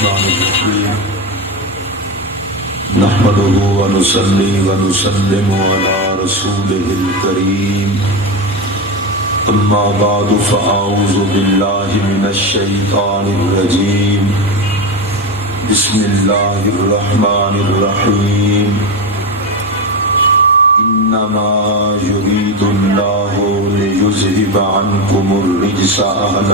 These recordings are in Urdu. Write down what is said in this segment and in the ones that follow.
الرحمن الرحيم نحمده ونصلي ونسلم على رسوله الكريم أما بعد فأعوذ بالله من الشيطان الرجيم بسم الله الرحمن الرحيم إنما يريد الله ليذهب عنكم الرجس أهل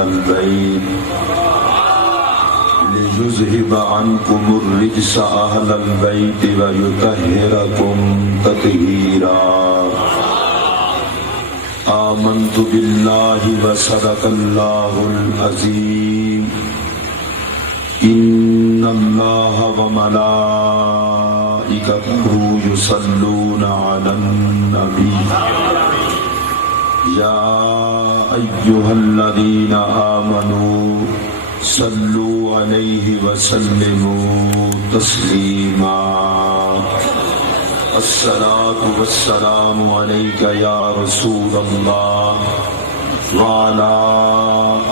البيت ويطهركم تطهيرا آمنت بالله وصدق الله العظيم إن الله وملائكته يصلون على النبي يا أيها الذين آمنوا صلوا عليه وسلموا تسليما الصلاة والسلام عليك يا رسول الله وعلى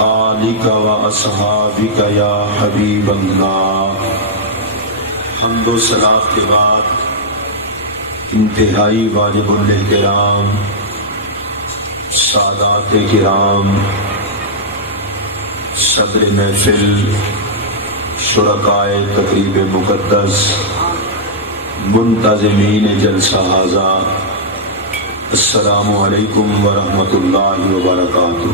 آلك وأصحابك يا حبيب الله. حمد و صلاۃ کے بعد انتہائی واجب الاحترام سادات کرام، صدر محفل، شرکائے تقریب مقدس، منتظمین جلسہ ہذا، السلام علیکم ورحمۃ اللہ وبرکاتہ.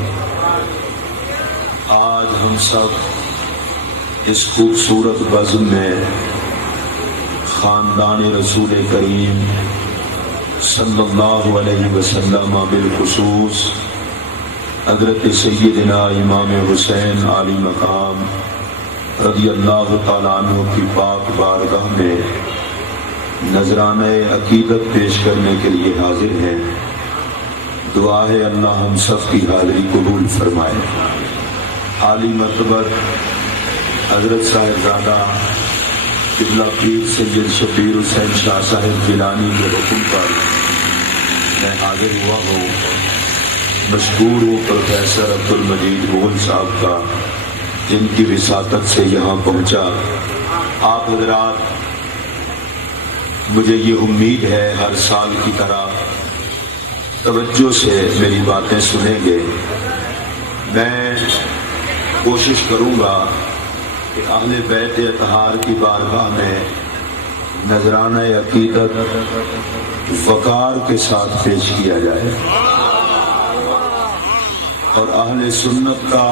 آج ہم سب اس خوبصورت بزم میں خاندان رسول کریم صلی اللہ علیہ وسلم بالخصوص حضرت سیدنا امام حسین علی مقام رضی اللہ تعالیٰ عنہ کی پاک بارگاہ میں نذرانہ عقیدت پیش کرنے کے لیے حاضر ہیں. دعا ہے اللہ ہم سب کی حاضری قبول فرمائے. عالی مرتبہ حضرت صاحبزادہ قبلہ پیر سید شبیر حسین شاہ صاحب گیلانی کے حکم پر میں حاضر ہوا ہوں. مشکور ہوں پروفیسر عبدالمجید مغل صاحب کا جن کی وساطت سے یہاں پہنچا. آپ حضرات مجھے یہ امید ہے ہر سال کی طرح توجہ سے میری باتیں سنیں گے. میں کوشش کروں گا کہ اہل بیت اطہار کی بارگاہ میں نذرانہ عقیدت وقار کے ساتھ پیش کیا جائے اور اہل سنت کا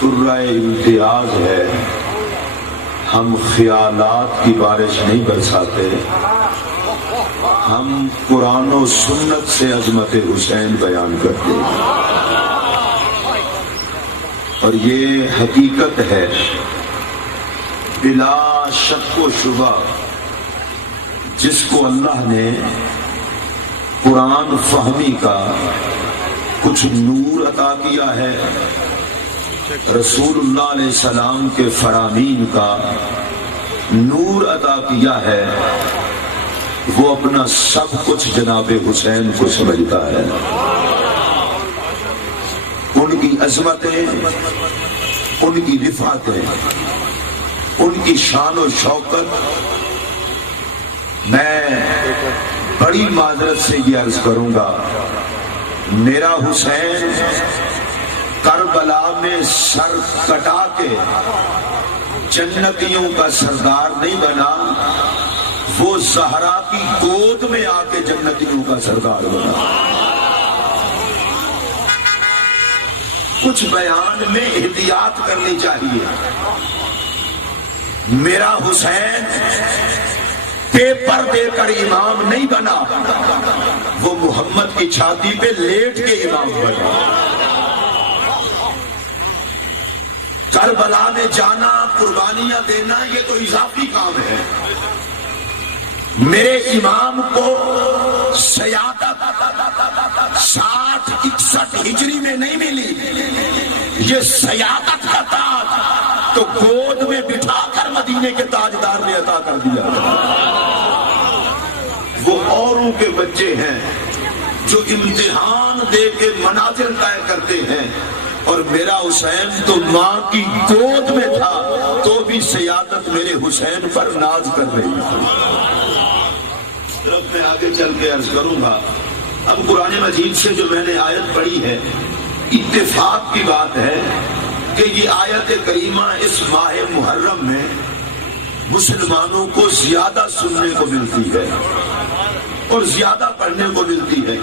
ترہ امتیاز ہے ہم خیالات کی بارش نہیں برساتے، ہم قرآن و سنت سے عظمت حسین بیان کرتے ہیں. اور یہ حقیقت ہے بلا شک و شبہ جس کو اللہ نے قرآن فہمی کا کچھ نور عطا کیا ہے، رسول اللہ علیہ السلام کے فرامین کا نور عطا کیا ہے، وہ اپنا سب کچھ جناب حسین کو سمجھتا ہے. ان کی عظمتیں، ان کی رفعتیں، ان کی شان و شوکت، میں بڑی معذرت سے یہ عرض کروں گا میرا حسین کربلا میں سر کٹا کے جنتیوں کا سردار نہیں بنا، وہ زہرا کی گود میں آ کے جنتیوں کا سردار بنا. کچھ بیان میں احتیاط کرنی چاہیے. میرا حسین پیپر دے کر امام نہیں بنا، وہ محمد کی چھاتی پہ لیٹ کے امام بنا. کربلا میں جانا، قربانیاں دینا، یہ تو اضافی کام ہے. میرے امام کو سیادت 60-61 ہجری میں نہیں ملی. یہ سیادت کا تاج تو گود میں بٹھا کر مدینے کے تاجدار نے عطا کر دیا. وہ اوروں کے بچے ہیں جو امتحان دے کے منازل طے کرتے ہیں، اور میرا حسین تو ماں کی گود میں تھا تو بھی سیادت میرے حسین پر ناز کر رہی تھی۔ میں آگے چل کے عرض کروں گا، اب قرآن مجید سے جو میں نے آیت پڑھی ہے، اتفاق کی بات ہے کہ یہ آیت کریمہ اس ماہ محرم میں مسلمانوں کو زیادہ سننے کو ملتی ہے اور زیادہ پڑھنے کو ملتی ہے۔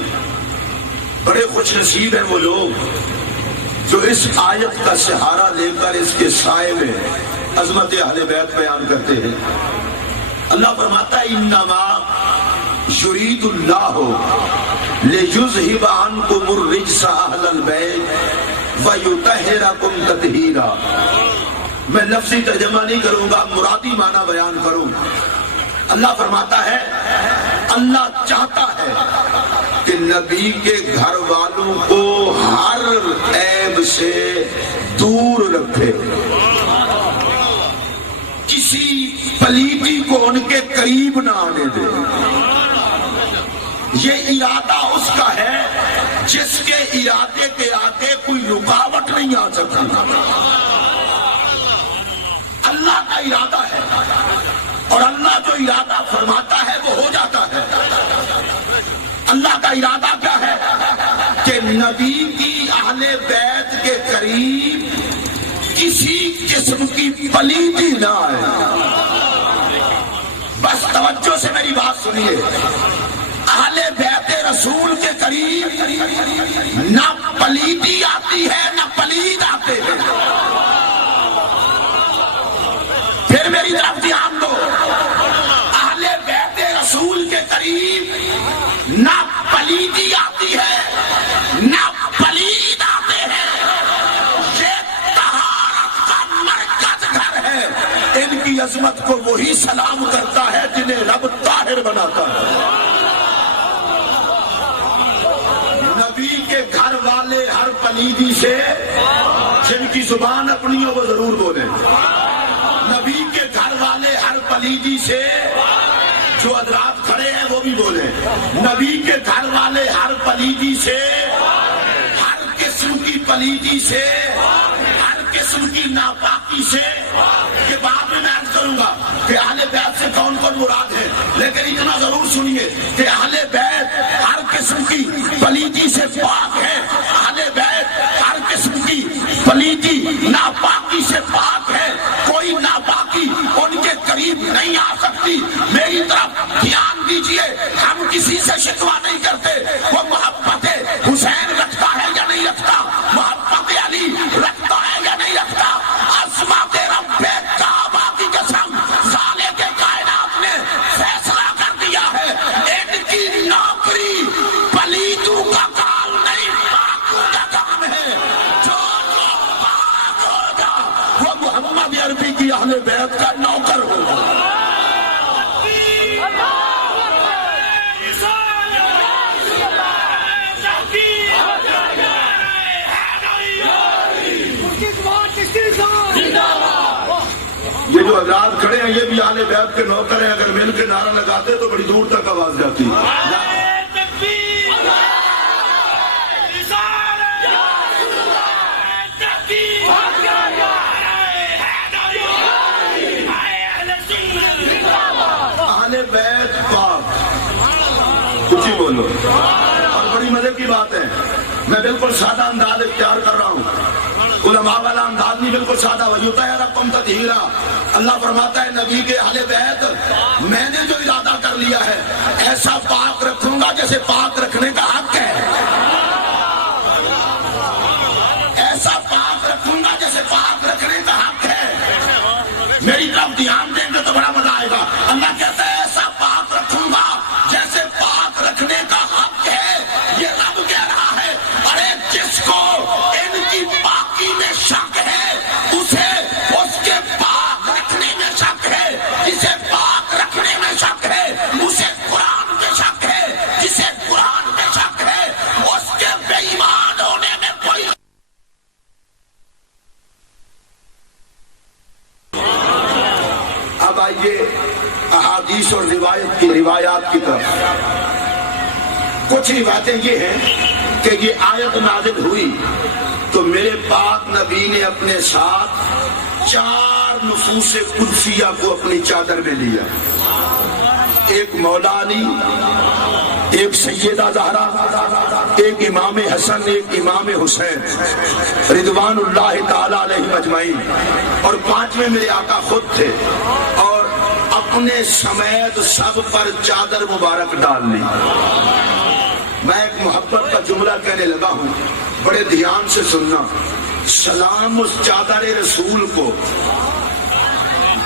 بڑے خوش نصیب ہیں وہ لوگ جو اس آیت کا سہارا لے کر اس کے سائے میں عظمت اہل بیت بیان کرتے ہیں۔ اللہ فرماتا ہے انما یرید اللہ لیذھب عنکم الرجس اہل البیت ویطہرکم تطہیرا۔ میں لفظی ترجمہ نہیں کروں گا، مرادی معنی بیان کروں۔ اللہ فرماتا ہے اللہ چاہتا ہے کہ نبی کے گھر والوں کو ہر عیب سے دور رکھے، کسی پلیتی کو ان کے قریب نہ آنے دے۔ یہ ارادہ اس کا ہے جس کے ارادے کے آگے کوئی رکاوٹ نہیں آ سکتی۔ اللہ کا ارادہ ہے اور اللہ جو ارادہ فرماتا ہے وہ ہو جاتا ہے۔ اللہ کا ارادہ کیا ہے کہ نبی کی اہل بیت کے قریب کسی قسم کی پلیتی نہ آئے۔ بس توجہ سے میری بات سنیے، اہل بیت رسول کے قریب نہ پلیتی آتی ہے نہ پلید آتے ہیں۔ پھر میری طرف دھیان دو، اہل بیت رسول کے قریب نہ پلیدی آتی ہے نہ پلید آتے ہیں۔ یہ طہارت کا مرکز گھر ہے، ان کی عظمت کو وہی سلام کرتا ہے جنہیں رب طاہر بناتا ہے۔ نبی کے گھر والے ہر پلیدی سے، جن کی زبان اپنی ہو وہ ضرور بولیں، نبی کے گھر والے ہر پلیدی سے، جو حضرات کھڑے ہیں وہ بھی بولیں، نبی کے گھر والے ہر پلیدی سے، ہر قسم کی پلیدی سے، ہر قسم کی ناپاکی سے۔ یہ بعد میں عرض کروں گا کہ اہل بیت سے کون کون مراد ہے، لیکن اتنا ضرور سنیے کہ اہل بیت ہر قسم کی پلیدی سے پاک ہے، اہل بیت ہر قسم کی پلیدی ناپاکی سے پاک ہے، کوئی ناپاکی ان کے قریب نہیں آ سکتی۔ میری طرف دھیان دیجئے، ہم کسی سے شکوہ نہیں کرتے، وہ محبت حسین رکھتا ہے یا نہیں رکھتا، محبت علی رکھتا ہے یا نہیں رکھتا۔ عظمت رب کعبہ کی قسم، خالق کائنات نے فیصلہ کر دیا ہے ان کی نوکری پلیتوں کا کام نہیں، پاکوں کا کام ہے۔ جو پاک ہوگا وہ محمد عربی کی اہل بیت کا نوکر ہوگا۔ یہ جو حضرات کھڑے ہیں یہ بھی اہل بیت کے نوکر ہیں، اگر مل کے نعرہ لگاتے تو بڑی دور تک آواز جاتی۔ اہل بیت پاک، کچھ ہی بولو۔ اور بڑی مزے کی بات ہے، میں بالکل سادہ انداز اختیار کر رہا ہوں، علماء والا انداز نہیں، بالکل سادہ۔ وَيُطَهِّرَكُمْ تَطْهِيرًا۔ اللہ فرماتا ہے نبی کے اہل بیت میں نے جو ارادہ کر لیا ہے ایسا پاک رکھوں گا جیسے پاک رکھنے کا حق ہے، ایسا پاک رکھوں گا جیسے پاک رکھنے کا حق ہے۔ میری طرف دھیان دیں گے تو بڑا مزہ آئے گا۔ اللہ کہتا ہے ایسا پاک رکھوں گا جیسے پاک رکھنے کا حق ہے۔ یہ رب کہہ رہا ہے، ارے جس کو ان کی پاکی میں شک ہے اسے اس کے پاک رکھنے میں شک ہے، جسے پاک رکھنے میں شک ہے اسے قرآن میں شک ہے، جسے قرآن میں شک ہے اس کے بے ایمان ہونے میں کوئی۔ اب آئیے احادیث اور روایات کی طرف۔ کچھ روایتیں یہ ہیں کہ یہ آیت نازل ہوئی تو میرے پاک نبی نے اپنے ساتھ 4 نفوس قدسیہ کو اپنی چادر میں لیا، ایک مولا علی، ایک سیدہ زہرا، ایک امام حسن، ایک امام حسین رضوان اللہ تعالی علیہ اجمعین، اور 5ویں میرے آقا خود تھے، اور اپنے سمیت سب پر چادر مبارک ڈال لی۔ میں ایک محبت کا جملہ کہنے لگا ہوں، بڑے دھیان سے سننا۔ سلام اس چادر رسول کو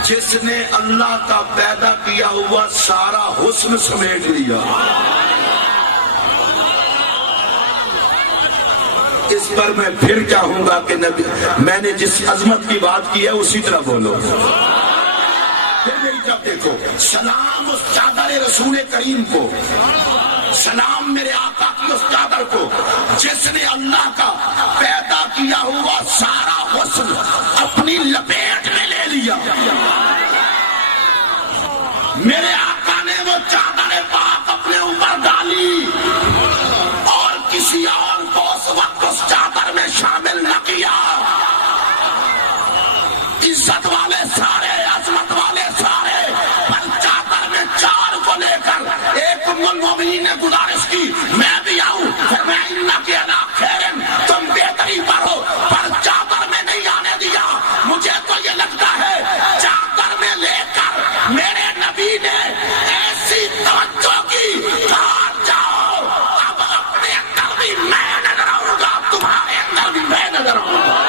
جس نے اللہ کا پیدا کیا ہوا سارا حسن سمیٹ لیا۔ اس پر میں پھر چاہوں گا کہ نبی میں نے جس عظمت کی بات کی ہے اسی طرح بولو۔ پھر میری طرف دیکھو، سلام اس چادر رسول کریم کو، سلام میرے آقا کی اس چادر کو جس نے اللہ کا پیدا کیا ہوا سارا حسن اپنی لپیٹ میں لے لیا۔ میرے آقا نے وہ چادر پاک اپنے اوپر ڈالی اور کسی اور کو اس وقت اس چادر میں شامل نہ کیا۔ عزت والے سارے، عظمت والے سارے پر چادر میں 4 کو لے کر ایک ام المومنین نے گزارش کی میں بھی آؤں، تم بہتری پر ہو، پر چادر میں نہیں آنے دیا۔ مجھے تو یہ لگتا ہے چادر میں لے کر میرے نبی نے ایسی توجہ کی، کہا جاؤ اب اپنے اندر بھی میں نظر آؤں گا، تمہارے اندر بھی میں نظر آؤں گا۔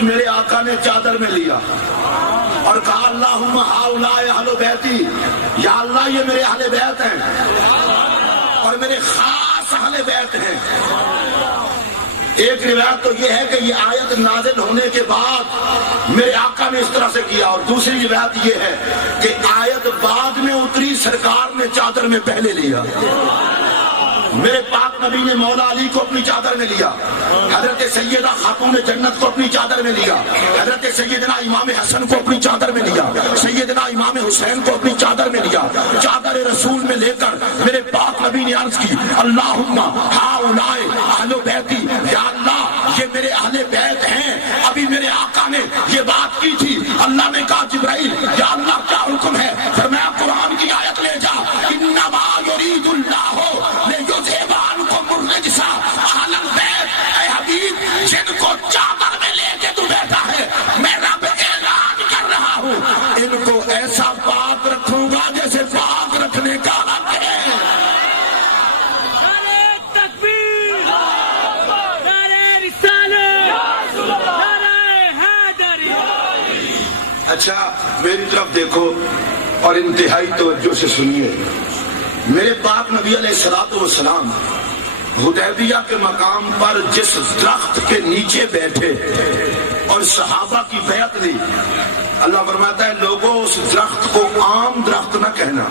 میرے آقا نے چادر میں لیا اور کہا اللہم ہؤلاء اہل بیتی، یا اللہ یہ میرے اہل بیت ہیں اور میرے خاص اہل بیت ہیں۔ ایک روایت تو یہ ہے کہ یہ آیت نازل ہونے کے بعد میرے آقا نے اس طرح سے کیا، اور دوسری روایت یہ ہے کہ آیت بعد میں اتری، سرکار نے چادر میں پہلے لیا۔ میرے پاک نبی نے مولا علی کو اپنی چادر میں لیا، حضرت سیدہ خاتون جنت کو اپنی چادر میں لیا، حضرت سیدنا امام حسن کو اپنی چادر میں لیا، سیدنا امام حسین کو اپنی چادر میں لیا۔ چادر رسول میں لے کر میرے پاک نبی نے عرض کی اللہم ہؤلاء اہل بیتی، یا اللہ یہ میرے اہل بیت ہیں۔ ابھی میرے آقا نے یہ بات کی تھی، اللہ نے کہا جبرائیل یا اللہ کیا حکم ہے؟ فرمایا قرآن کی آیت لے جا، انما یرید اللہ جن کو چادر میں لے کے تو بیٹھا ہے، میں رب اعلان کر رہا ہوں ان کو ایسا پاک رکھوں گا جیسے پاک رکھنے کا حق ہے۔ نعرہ تکبیر، نعرہ رسالت، نعرہ حیدری۔ اچھا میری طرف دیکھو اور انتہائی توجہ سے سنیے۔ میرے پاک نبی علیہ الصلوۃ والسلام حدیبیہ کے مقام پر جس درخت کے نیچے بیٹھے اور صحابہ کی بیعت لی، اللہ فرماتا ہے لوگوں اس درخت کو عام درخت نہ کہنا۔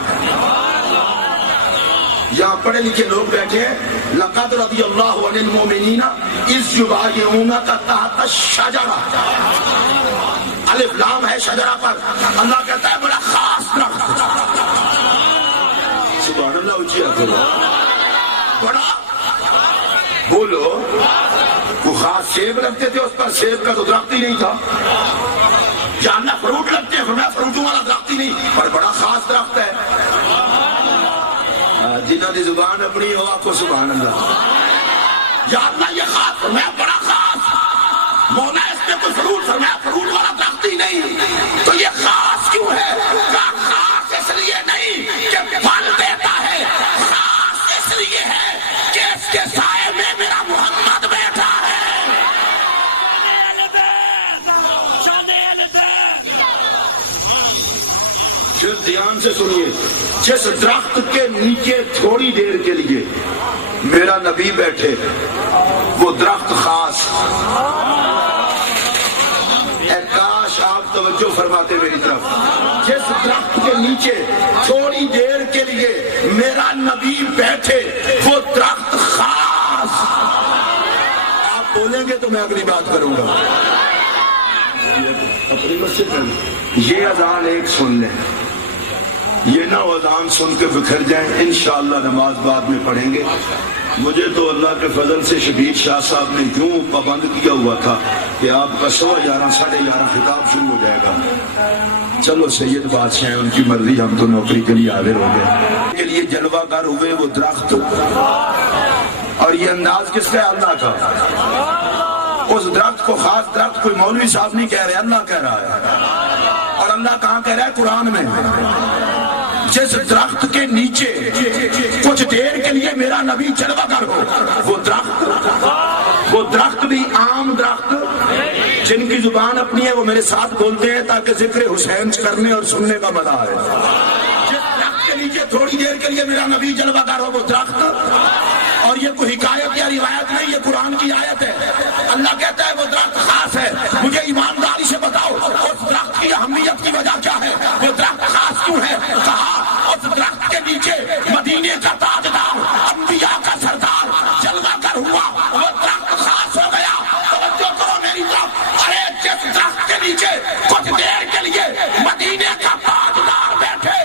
یہاں پڑھے لکھے لوگ بیٹھے ہیں، لقد رضی اللہ عن المؤمنین اذ یبایعونک تحت الشجرہ، الف لام ہے شجرہ پر، اللہ کہتا ہے بڑا خاص درخت۔ سبحان اللہ، اونچی کرو، بڑا بولو۔ وہ خاص سیب رکھتے تھے، اس پر سیب کا تو درخت ہی نہیں تھا۔ جاننا فروٹ لگتے ہیں، فرمایا فروٹوں والا درخت ہی نہیں، پر بڑا خاص درخت ہے۔ جنہوں نے زبان اپنی ہو آپ کو سبحان اللہ۔ جاننا یہ خاص، فرمایا بڑا خاص۔ مولا اس میں کوئی فروٹ، فرمایا فروٹ والا درخت ہی نہیں، تو یہ خاص کیوں ہے؟ خاص اس لیے نہیں کہ پھل دیتا ہے، خاص اس لیے ہے کہ اس کے سائے میں میرا محمد بیٹھا ہے۔ پھر دھیان سے سنیے، جس درخت کے نیچے تھوڑی دیر کے لیے میرا نبی بیٹھے وہ درخت خاص۔ اے کاش آپ توجہ فرماتے میری طرف۔ جس درخت کے نیچے تھوڑی دیر کے لیے میرا نبی بیٹھے وہ درخت خاص۔ بولیں گے تو میں اگلی بات کروں گا. اپنی مسجد میں یہ اذان ایک سن لیں, یہ نہ اذان سن کے بکھر جائیں. انشاءاللہ نماز بعد میں پڑھیں گے. مجھے تو اللہ کے فضل سے شبیر شاہ صاحب نے یوں پابند کیا ہوا تھا کہ آپ کا 11:15 11:30 خطاب شروع ہو جائے گا. چلو سید بادشاہ ہیں, ان کی مرضی, ہم تو نوکری کے لیے حاضر ہو گئے. کے لیے جلوہ گر ہوئے وہ درخت, اور یہ انداز کس کا ہے؟ اللہ کا. اس درخت کو خاص درخت کوئی مولوی صاحب نہیں کہہ رہے, اللہ کہہ رہا ہے. اور اللہ کہاں کہہ رہا ہے؟ قرآن میں. جس درخت کے نیچے کچھ دیر کے لیے میرا نبی جلوہ گر ہو, وہ درخت بھی عام درخت جن کی زبان اپنی ہے وہ میرے ساتھ بولتے ہیں تاکہ ذکر حسین کرنے اور سننے کا مزہ ہے. جس درخت کے نیچے تھوڑی دیر کے لیے میرا نبی جلوہ گر ہو وہ درخت, اور یہ کوئی حکایت یا روایت نہیں, یہ قرآن کی آیت ہے. اللہ کہتا ہے وہ درخت خاص ہے. مجھے ایمانداری سے بتاؤ اس درخت کی اہمیت کی وجہ کیا ہے؟ وہ درخت خاص کیوں ہے؟ کہا اس درخت کے نیچے مدینے کا تاجدار, انبیاء کا سردار جلوہ گر ہوا, وہ درخت خاص ہو گیا. توجہ کرو میری طرف. ارے جس درخت کے نیچے کچھ دیر کے لیے مدینے کا تاجدار بیٹھے,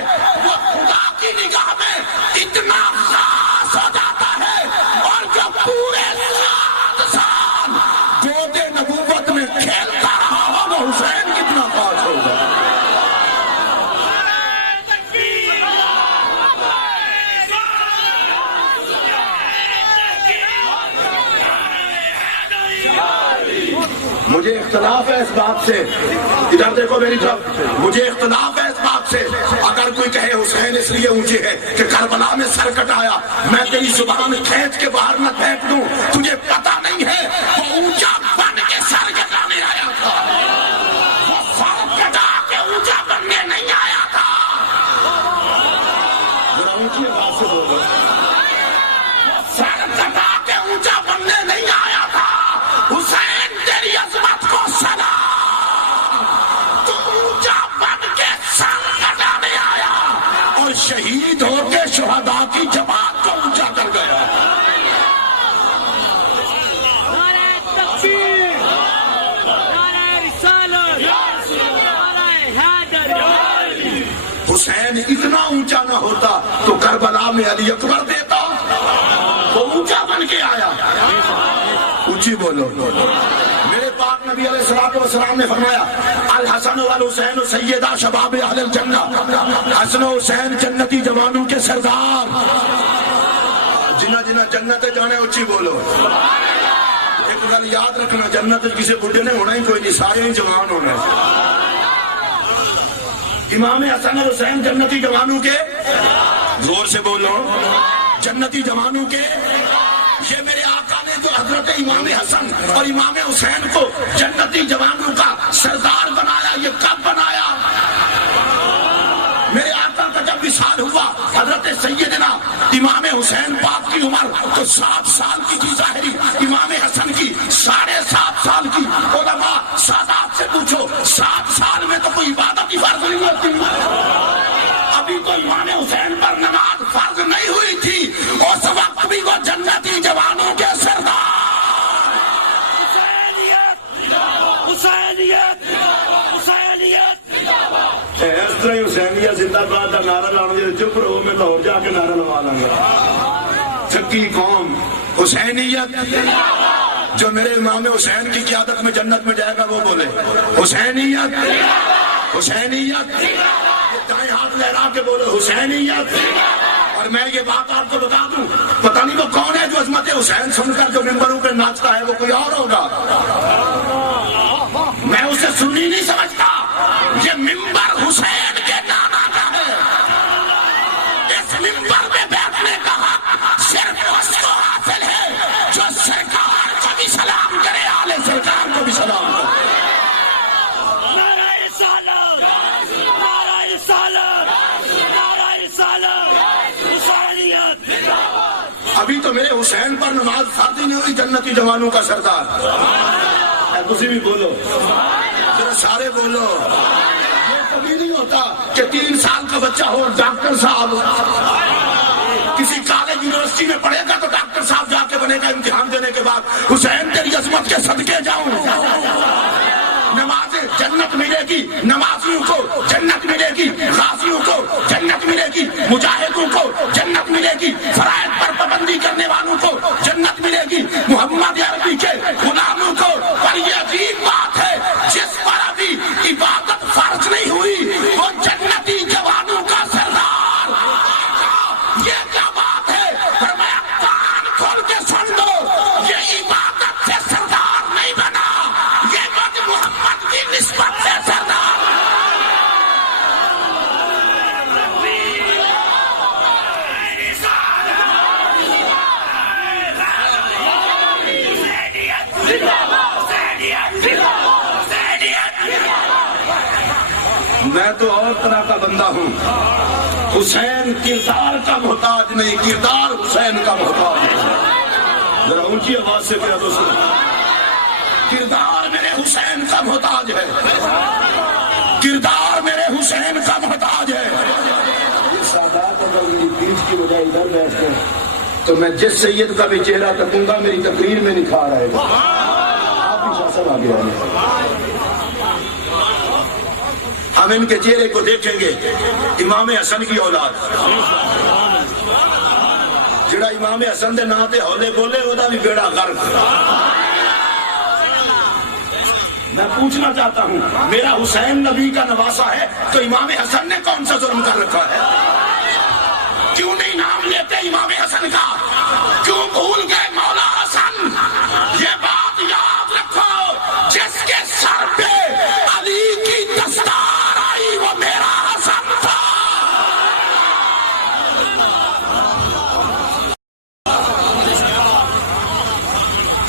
وہ خدا کی نگاہ میں اتنا خاص ہو جاتا ہے. اور جو پورے 7 سال گود نبوت میں کھیلتا رہا ہو وہ حسین کتنا خاص ہوگا. مجھے اختلاف ہے اس بات سے, ادھر دیکھو میری طرف, مجھے اختلاف ہے اس بات سے. اگر کوئی کہے حسین اس لیے اونچے ہے کہ کربلا میں سر کٹایا, میں تیری زبان کھینچ کے باہر نہ پھینک دوں. تجھے پتا نہیں ہے وہ اونچا بن کے سر کٹانے آیا تھا, وہ سر کٹا کے اونچا بننے نہیں آیا تھا. اونچی آواز سے بولو, سر کٹا کے اونچا بننے نہیں آیا تھا. حسین تیری عظمت کو سلام, تو اونچا بن کے سر کٹانے آیا اور شہید ہو کے شہداء کی جماعت کو اونچا کر گیا. نعرہ تکبیر, نعرہ رسالت, نعرہ حیدر. حسین اتنا اونچا نہ ہوتا تو کربلا میں علی اکبر دیتا, وہ اونچا بن کے آیا. اونچی بولو. میرے پاک نبی علیہ الصلوۃ والسلام نے فرمایا الحسن والحسین سیدا شباب اہل الجنہ, حسن و حسین جنتی جوانوں کے سردار. جنہ جنہ جنت جانے اونچی بولو. ایک گل یاد رکھنا, جنت کسی بڈھے نے ہونا ہی کوئی نہیں, سارے ہی جوان ہونے. امام حسن اور حسین جنتی جوانوں کے, زور سے بولو, جنتی جوانوں کے. یہ میرے آقا نے جو حضرت امام حسن اور امام حسین کو جنتی جوانوں کا سردار بنایا, یہ کب بنایا؟ میرے آقا کا جب وصال ہوا حضرت سیدنا امام حسین پاک کی عمر تو 7 سال کی تھی ظاہری, امام حسن کی 7.5 سال کی. علماء سادات سے پوچھو 7 سال میں تو کوئی عبادت ہی فرض نہیں ہوتی. ابھی تو امام حسین پر نماز فرض نہیں ہوئی تھی, اس وقت بھی وہ جنتی جوانوں کے سردار. حسینیت, حسینیت, اس طرح حسینیت زندہ باد کا نعرہ لاؤ. چپ رہو, میں لاہور جا کے نعرہ لوا لوں گا. چکی قوم حسینیت, جو میرے امام حسین کی قیادت میں جنت میں جائے گا وہ بولے حسینیت, حسینیت. دائیں ہاتھ لہرا کے بولو حسینیت. اور میں یہ بات آپ کو بتا دوں, پتہ نہیں وہ کون ہے جو عظمت حسین سن کر جو ممبروں پہ ناچتا ہے, وہ کوئی اور ہوگا. میں اسے سنی نہیں سمجھتا, یہ ممبر حسین کے نانا کا ہے. اس ممبر میں بیٹھنے کا حق صرف اس کو حاصل ہے جو سرکار کو بھی سلام کرے, آل سرکار کو بھی سلام کرے. نعرہ رسالت, نعرہ رسالت, نعرہ رسالت, حسینیت. ابھی تو میرے حسین پر نماز فرض ہی نہیں ہوئی, جنتی جوانوں کا سردار. تسی بھی بولو, ذرا سارے بولو. یہ کبھی نہیں ہوتا کہ 3 سال کا بچہ ہو, ڈاکٹر صاحب کسی کالج یونیورسٹی میں پڑھے گا تو ڈاکٹر صاحب جا کے بنے گا امتحان دینے کے بعد، حسین تیری عظمت کے صدقے جاؤں۔ نمازیں جنت ملے گی، نمازیوں کو جنت ملے گی، غازیوں کو جنت ملے گی، مجاہدوں کو جنت ملے گی، فرائض پر پابندی کرنے والوں کو جنت ملے گی، محمد عربی کے غلاموں کو۔ پر یہ عجیب بات ہے، جس پر ابھی عبادت فرض نہیں ہوئی وہ جنتی جوانوں کا سردار۔ یہ کیا بات ہے؟ فرمایا کان کھول کے سن لو، یہ عبادت سے سردار نہیں بنا، یہ بد محمد کی نسبت سے سردار۔ میں تو اور طرح کا بندہ ہوں، حسین کردار کا محتاج نہیں، کردار حسین کا محتاج ہے۔ ذرا اونچی آواز سے کہہ دو سن، کردار میرے حسین کا محتاج ہے، کردار میرے حسین کا محتاج ہے۔ یہ سادات اگر میری پیٹھ کی وجہ ادھر بیٹھتے تو میں جس سید کا بھی چہرہ تکوں گا میری تقریر میں نکھار آئے گا۔ آپ بھی شاسن آگے آئے، ہم ان کے چہرے کو دیکھیں گے، امام حسن کی اولاد، جڑا امام حسن دے نام تے ہولے بولے وہ بھی بیڑا غرق۔ میں پوچھنا چاہتا ہوں، میرا حسین نبی کا نواسا ہے تو امام حسن نے کون سا ظلم کر رکھا ہے؟ کیوں نہیں نام لیتے امام حسن کا؟ کیوں بھول گئے مولا حسن؟ یہ بات یاد رکھو، جس کے سر پہ علی کی دستار آئی وہ میرا حسن تھا۔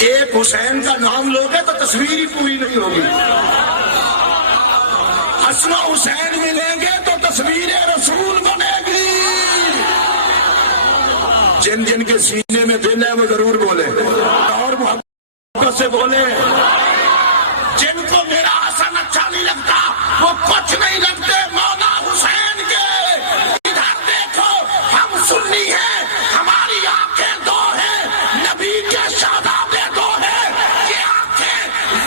ایک حسین کا نام لوگے تو تصویر ہی پوری نہیں ہوگی، حسن و حسین ملیں گے تو تصویر رسول بنے گی۔ جن جن کے سینے میں دل ہے وہ ضرور بولے اور محبت سے بولے۔ جن کو میرا حسن اچھا نہیں لگتا وہ کچھ نہیں لگتے مولا حسین کے۔ ادھر دیکھو، ہم سنی ہیں، ہماری آنکھیں دو ہیں، نبی کے شہزادے دو ہیں، یہ آنکھیں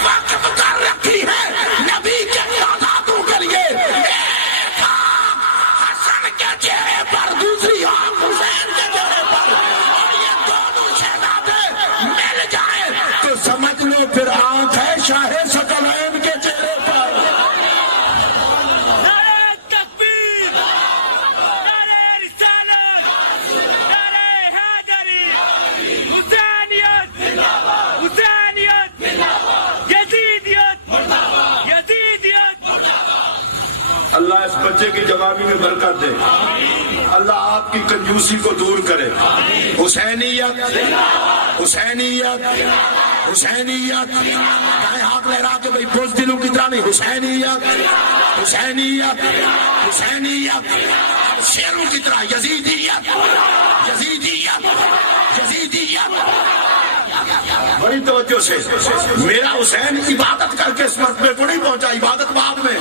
وقف کر رکھی ہیں نبی کے شہزادوں کے لیے۔ ایک آنکھ حسن کے چہرے پر، دوسری آنکھ حسین کے چہرے پر، اور یہ دونوں شہزادے مل جائیں تو سمجھ لو پھر آنکھ ہے شاہ ثقلین کے چہرے پر۔ نعرہ تکبیر، نعرہ رسالت، نعرہ حیدری، حسینیت، حسینیت، یزیدیت، یزیدیت۔ اللہ اس بچے کی جوانی میں برکت دے، اللہ آپ کی کنجوسی کو دور کرے۔ حسینیت، حسینیت، حسینیت، دائیں ہاتھ لہرا کے بھائی بوجھ دلوں کی طرح نہیں، حسینیت، حسینیت، حسینیت، شیروں کی طرح یزیدیت، یزیدیت، یزیدیت۔ بڑی توجہ سے، میرا حسین عبادت کر کے اس مرتبے کو نہیں پہنچا، عبادت بعد میں۔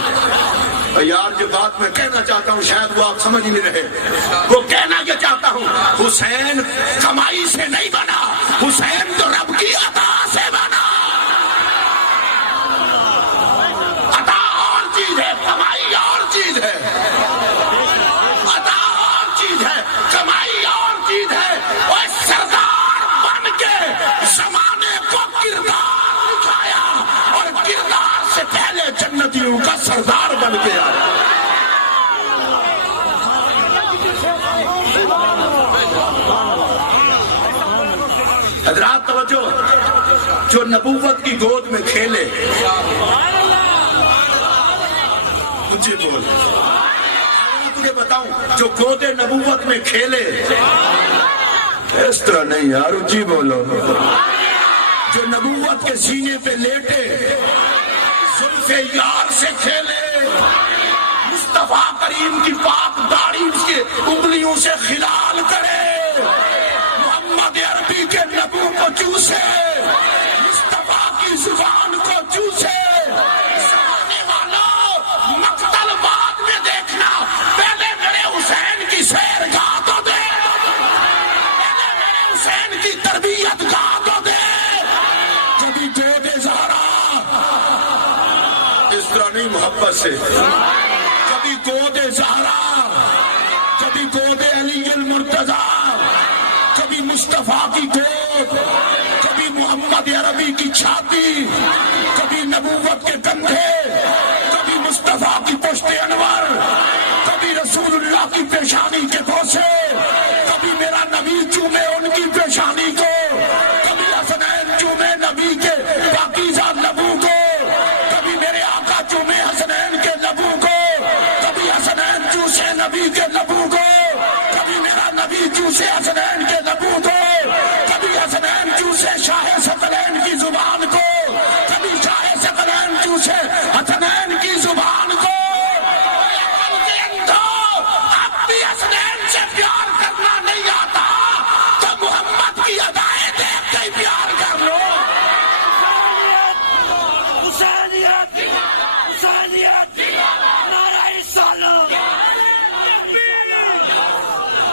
یار جو بات میں کہنا چاہتا ہوں شاید وہ آپ سمجھ نہیں رہے، وہ کہنا یہ چاہتا ہوں، حسین کمائی سے نہیں بنا، حسین تو رب کی عطا سے بنا۔ عطا اور چیز ہے، کمائی اور چیز ہے، عطا اور چیز ہے، کمائی اور چیز ہے۔ وہ سردار بن کے زمانے کو کردار دکھایا اور کردار سے پہلے جنتیوں کا سردار بن کے آیا۔ حضرات توجہ، جو نبوت کی گود میں کھیلے، مجھے بول، تجھے بتاؤں، جو گود نبوت میں کھیلے، اس طرح نہیں یار اونچی بولو، جو نبوت کے سینے پہ لیٹے، زلف یار سے کھیلے، مصطفیٰ کریم کی پاک داڑھی اس کے انگلیوں سے خلال کرے، محمد عربی کے لبوں کو چوسے، مصطفیٰ کی زبان کو چوسے۔ زمانے والوں، مقتل بعد میں دیکھنا، پہلے میرے حسین کی سیر گاہ تو دے، پہلے میرے حسین کی تربیت کا محبت سے، کبھی گود زہرا، کبھی گود علی المرتضیٰ، کبھی مصطفیٰ کی گود، کبھی محمد عربی کی چھاتی، کبھی نبوت کے کندھے، کبھی مصطفیٰ کی پشت انور، کبھی رسول اللہ کی پیشانی کے بوسے، کبھی میرا نبی چومے ان کی پیشانی کو، کبھی حسنین چومے نبی کے پاکیزہ لبوں کو، کبھی میرے آقا چومے حسنین کے لبوں کو، کبھی حسنین چوسے نبی کے لبوں کو، کبھی میرا نبی چوسے حسنین کے لبوں کو، کبھی حسنین چوسے شاہ ثقلین کی زبان کو، کبھی شاہ ثقلین چوسے حسنین کی زبان کو۔ اب بھی حسنین سے پیار کرنا نہیں آتا تو محمد کی ادائیں دیکھ کے پیار کر لو۔ حسینیت حسینیت نعرہ رسالت،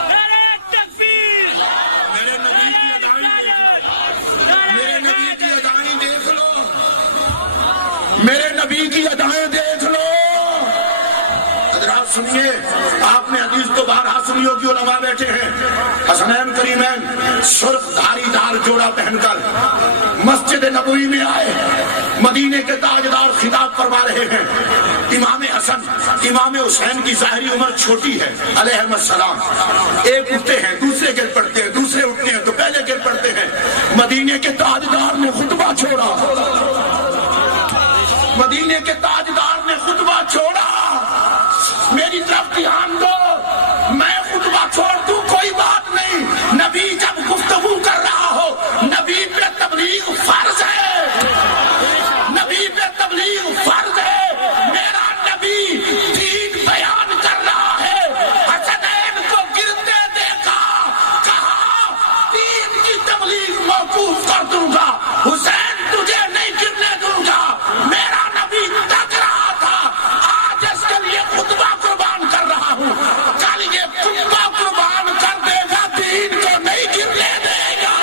نعرہ تکبیر، میرے نبی کی ادائیں دیکھ لو، میرے نبی کی ادائیں دیکھ لو۔ حضرات سنیے، آپ نے حدیث تو بارہا سنی ہوگی، علماء بیٹھے ہیں، حسنین کریمین سرخ دھاری دار جوڑا پہن کر مسجد نبوی میں آئے، مدینے کے تاجدار خطاب فرما رہے ہیں۔ امام حسن امام حسین کی ظاہری عمر چھوٹی ہے علیہم السلام، ایک اٹھتے ہیں دوسرے گر پڑتے ہیں، دوسرے اٹھتے ہیں تو پہلے گر پڑتے ہیں۔ مدینے کے تاجدار نے خطبہ چھوڑا، مدینے کے تاجدار نے خطبہ چھوڑا، میری طرف دھیان دو، میں خطبہ چھوڑ دوں کوئی بات نہیں، نبی جب گفتگو کر رہا ہو، نبی پہ تبلیغ فرض ہے، نبی پہ تبلیغ فرض ہے۔ میرا نبی دین بیان کر رہا ہے، حسنین کو گرتے دیکھا، کہا دین کی تبلیغ موقوف کر دوں گا، حسین تجھے نہیں گرنے دوں گا۔ میرا نبی تک رہا تھا، آج اس کے لیے خطبہ قربان کر رہا ہوں، کل یہ خطبہ قربان کر دے گا، دین کو نہیں گرنے دے گا۔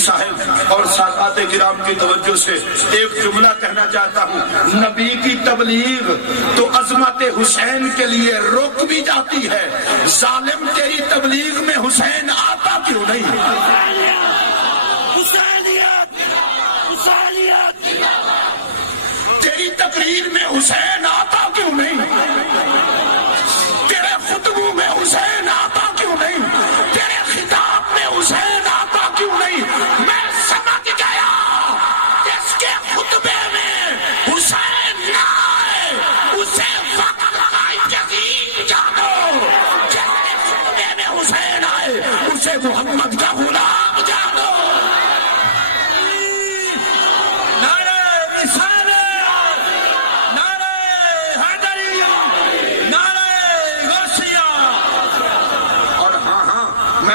صاحب اور سادات کرام کی توجہ سے ایک جملہ کہنا چاہتا ہوں، نبی کی تبلیغ تو عظمت حسین کے لیے رک بھی جاتی ہے، ظالم تیری تبلیغ میں حسین آتا کیوں نہیں؟ حسینیت حسینیت تیری تقریر میں حسین آتا کیوں نہیں؟ تیرے خطبوں میں حسین آتا کیوں نہیں؟ تیرے خطاب میں حسین آتا کیوں نہیں؟ میں سمجھ گیا اس کے خطبے میں حسین نہ آئے، اسے وقت لگائی یزید جانو، جس کے خطبے میں حسین آئے اسے محمد کا غلام جانو۔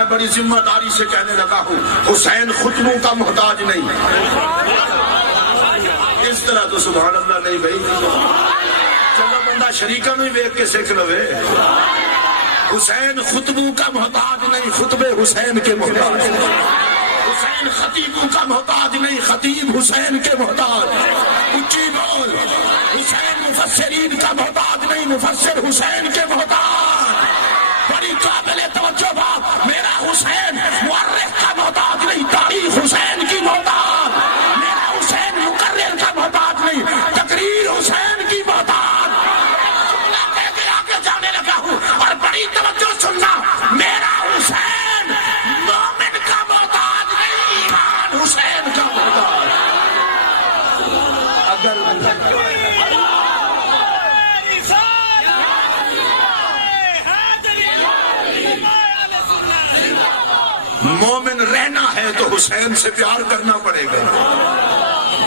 بڑی ذمہ داری سے کہنے لگا ہوں، حسین خطبوں کا محتاج نہیں۔ اس طرح تو سبحان اللہ نہیں بھائی، چلو بندہ شریکہ میں ویک کے سیکھ لوے۔ حسین خطبوں کا محتاج نہیں، خطبے حسین کے محتاج۔ حسین خطیبوں کا محتاج نہیں، خطیب حسین کے محتاج۔ اونچی بول، حسین مفسرین کا محتاج نہیں، مفسر حسین کے محتاج۔ بڑی قابل توجہ بات، میرا حسین مورخ کا محتاج نہیں، تاریخ حسین کی محتاج۔ میرا حسین مقرر کا محتاج نہیں، تقریر حسین کی محتاج۔ کہہ کے آگے جانے لگا ہوں، اور بڑی توجہ سننا، میرا حسین مومن کا محتاج نہیں، ایمان حسین کا محتاج۔ اگر مومن رہنا ہے تو حسین سے پیار کرنا پڑے گا۔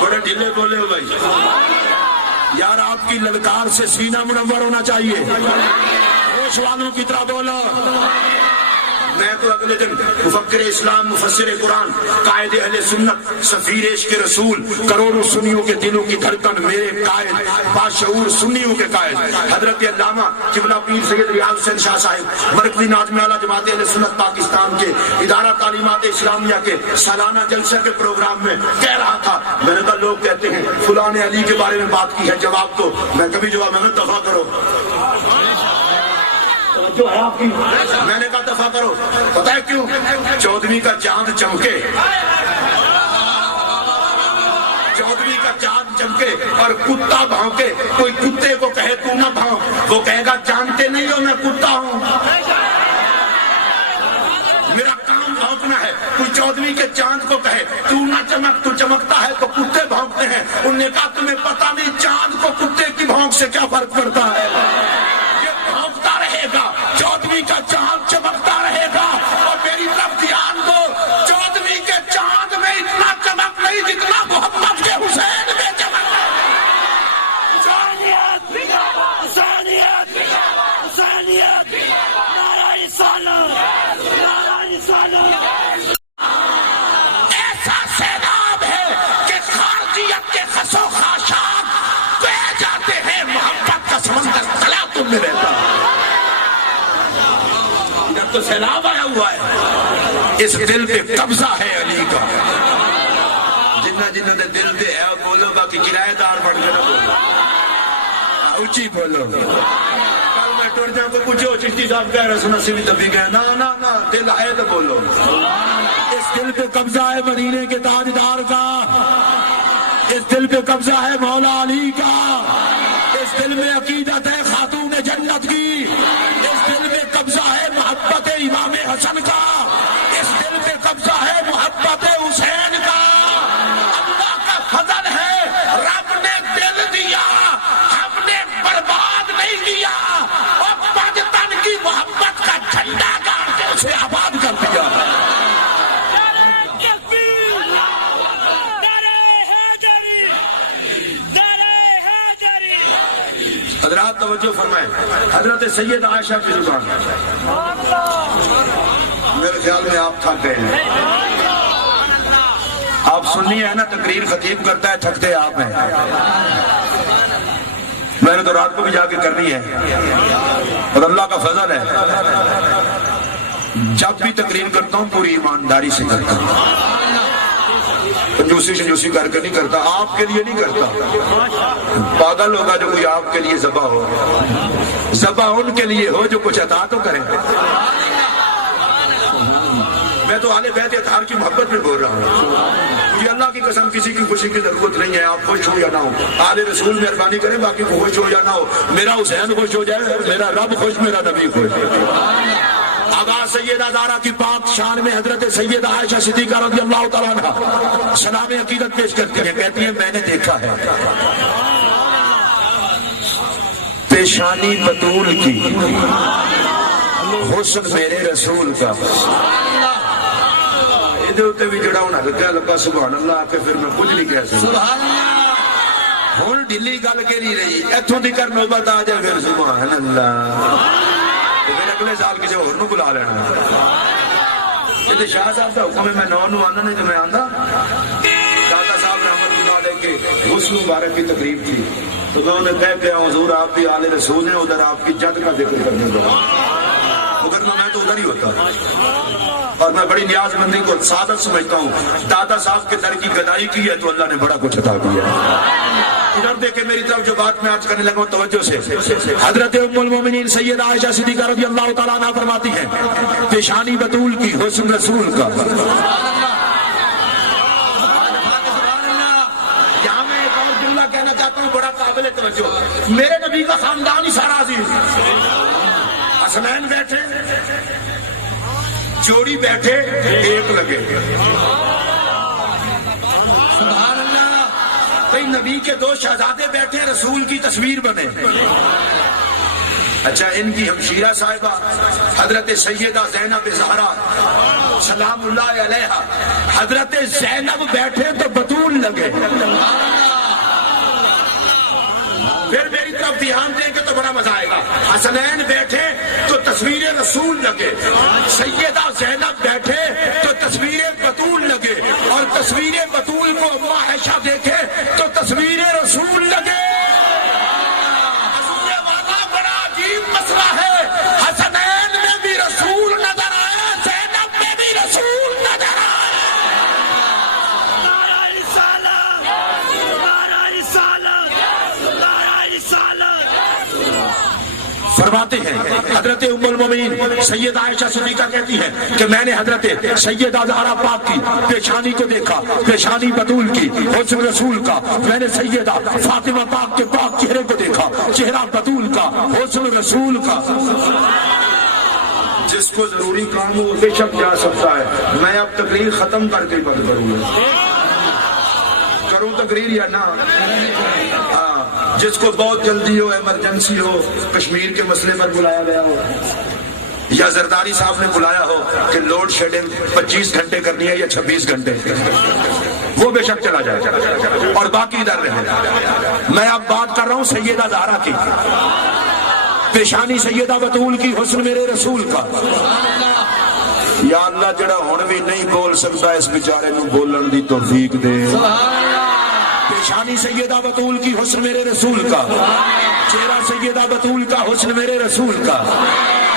بڑے ڈھیلے بولے ہو بھائی، یار آپ کی للکار سے سینہ منور ہونا چاہیے، ہوش والوں کی طرح بولو۔ میں تو اگلے دن مفکر اسلام، مفسر قرآن، قائد اہل سنت، سفیر عشق رسول، کروڑوں سنیوں کے دلوں کی دھڑکن، میرے قائد، باشعور سنیوں کے قائد حضرت علامہ قبلہ پیر سید ریاض حسین شاہ صاحب، مرکزی ناظم اعلیٰ جماعت اہل سنت پاکستان کے ادارہ تعلیمات اسلامیہ کے سالانہ جلسے کے پروگرام میں کہہ رہا تھا، میں نے کہا لوگ کہتے ہیں فلاں نے علی کے بارے میں بات کی ہے، جواب تو میں کبھی جواب میں دفاع کرو، جو ہے آپ کی، میں نے کہا دفاع کرو، پتہ ہے کیوں؟ 14ویں کا چاند چمکے، 14ویں کا چاند چمکے اور کتا بھونکے، کوئی کتے کو کہے تو نہ بھونک، وہ کہے گا جانتے نہیں ہو میں کتا ہوں، میرا کام بھونکنا ہے۔ کوئی 14ویں کے چاند کو کہے تو نہ چمک، تو چمکتا ہے تو کتے بھونکتے ہیں، انہوں نے کہا تمہیں پتہ نہیں چاند کو کتے کی بھونک سے کیا فرق پڑتا ہے، یہ بھونکتا رہے گا، 14ویں کا چاند چمکتا رہے گا، اور میری طرف دھیان دو، 14ویں کے چاند میں اتنا چمک نہیں جتنا محمد کے حسین میں چمک۔ حسینیت حسینیت حسینیت، نعرہ رسالت، نعرہ رسالت۔ ایسا سیلاب ہے کہ خارجیت کے خس و خاشاک بہہ جاتے ہیں، محبت کا سمندر تلاطم میں رہتا ہے۔ جب تو سیلاب آیا ہوا ہے، اس دل پہ قبضہ ہے علی کا، جنہ نے دل پہ ہے بولو، باقی کرایہ دار بڑھ کے نہ بولو، اونچی بولو۔ کل میں ٹر جاؤں تو پوچھو چشتی صاحب کہہ رہے سنا سوی تبھی گئے، نہ دل ہے تو بولو۔ اس دل پہ قبضہ ہے مدینے کے تاجدار کا، اس دل پہ قبضہ ہے مولا علی کا، اس دل میں عقیدت ہے خاتون جنت کی، اس دل میں قبضہ ہے محبت امام حسن کا، اس دل میں قبضہ ہے محبت حسین کا۔ اللہ کا فضل ہے، رب نے دل دیا، ہم نے برباد نہیں کیا، اور پاکستان کی محبت کا جھنڈا گاڑ کے اسے آباد کر دیا۔ حضرات توجہ فرمائیں، حضرت سید عائشہ کی زبان، میرے خیال میں آپ تھک گئے ہیں، آپ سننی ہے نا، تقریر خطیب کرتا ہے، تھکتے آپ ہیں، میں نے تو رات کو بھی جا کے کرنی ہے، اور اللہ کا فضل ہے، جب بھی تقریر کرتا ہوں پوری ایمانداری سے کرتا ہوں، کنجوسی کر کے نہیں کرتا، آپ کے لیے نہیں کرتا، پاگل ہوگا جو کوئی آپ کے لیے ذبح ہو، ذبح ان کے لیے ہو جو کچھ عطا تو کریں۔ میں تو اہل بیت اطہار کی محبت میں بول رہا ہوں، مجھے اللہ کی قسم کسی کی خوشی کی ضرورت نہیں ہے، آپ خوش ہو یا نہ ہو، اہل رسول مہربانی کریں، باقی خوش ہو یا نہ ہو، میرا حسین خوش ہو جائے، میرا رب خوش، میرا نبی خوش۔ آغاز سیدہ زہرا کی پاک شان میں حضرت سیدہ عائشہ صدیقہ رضی اللہ تعالیٰ عنہا سلام عقیدت پیش کرتی ہیں، کہتی ہیں میں نے دیکھا ہے پیشانی بطول کی، حسن میرے رسول کا، ادھر اتنے بھی جڑا ہونا لگا سبحان اللہ آ کے، پھر میں کچھ نہیں کہہ سکتا، ہوں ڈلی گل کے نہیں رہی، اتوں دی کر نوبت آ جائے پھر سبحان اللہ، پھر اگلے سال کسی اور نو بلا لینا۔ یہ شاہ صاحب کا حکم ہے، میں نو آنا نہیں تو میں آتا۔ دادا صاحب رحمت اللہ علیہ کے حسن مبارک کی تقریب تھی، تو میں انہیں کہہ کے حضور آپ بھی آل رسول ہیں، ادھر آپ کی جد کا ذکر کرنے دو، مگر میں تو ادھر ہی ہوتا، اور میں بڑی نیاز مندی کو سعادت سمجھتا ہوں، دادا صاحب کے در کی گدائی کی ہے تو اللہ نے بڑا کچھ عطا کیا ہے۔ ادھر دیکھیں میری طرف جو بات میں آج کرنے لگا ہوں توجہ سے، حضرت ام المومنین سیدہ عائشہ صدیقہ رضی اللہ تعالیٰ عنہ فرماتی ہیں پیشانی بطول کی، حسن رسول کا۔ یہاں میں ایک اور جملہ کہنا چاہتا ہوں بڑا قابل توجہ، میرے نبی کا خاندان ہی سارا عزیز، حسنین بیٹھے جوڑی بیٹھے ایک لگے، سبحان اللہ، بھئی نبی کے دو شہزادے بیٹھے رسول کی تصویر بنے۔ اچھا ان کی ہمشیرہ صاحبہ حضرت سیدہ زینب زہرا سلام اللہ علیہا، حضرت زینب بیٹھے تو بطول لگے، پھر میری طرف دھیان دیں گے تو بڑا مزہ آئے گا، حسنین بیٹھے تو تصویر رسول لگے، سیدہ زینب بیٹھے تو تصویر بطول لگے، اور تصویر بطول کو اما عائشہ دیکھے تو تصویر رسول لگے۔ حضور والا بڑا عجیب مسئلہ ہے، حسنین میں بھی رسول نظر آیا، زینب میں بھی رسول نظر آیا۔ نعرہ رسالت، نعرہ رسالت، نعرہ رسالت۔ فرماتے ہیں حضرت ام المومنین سیدہ عائشہ صدیقہ کہتی ہے کہ میں نے حضرت سیدہ زہرا پاک کی پیشانی کو دیکھا، پیشانی بطول کی، حسن رسول کا۔ میں نے سیدہ فاطمہ پاک کے پاک چہرے کو دیکھا، چہرہ بطول کا، حسن رسول کا۔ جس کو ضروری کام ہو بے شک جا سکتا ہے۔ میں اب تقریر ختم کر کے بند کروں تقریر یا نہ؟ جس کو بہت جلدی ہو، ایمرجنسی ہو، کشمیر کے مسئلے پر بلایا گیا ہو، یا زرداری صاحب نے بلایا ہو کہ لوڈ شیڈنگ 25 گھنٹے کرنی ہے یا 26 گھنٹے، وہ بے شک چلا جائے اور باقی ادھر رہے۔ میں اب بات کر رہا ہوں سیدہ زہرا کی، پیشانی سیدہ بطول کی، حسن میرے رسول کا۔ یا اللہ جڑا ہن بھی نہیں بول سکتا اس بیچارے نو بولن دی توفیق دے۔ پیشانی سیدہ بطول کی، حسن میرے رسول کا۔ چہرہ سیدہ بطول کا، حسن میرے رسول کا۔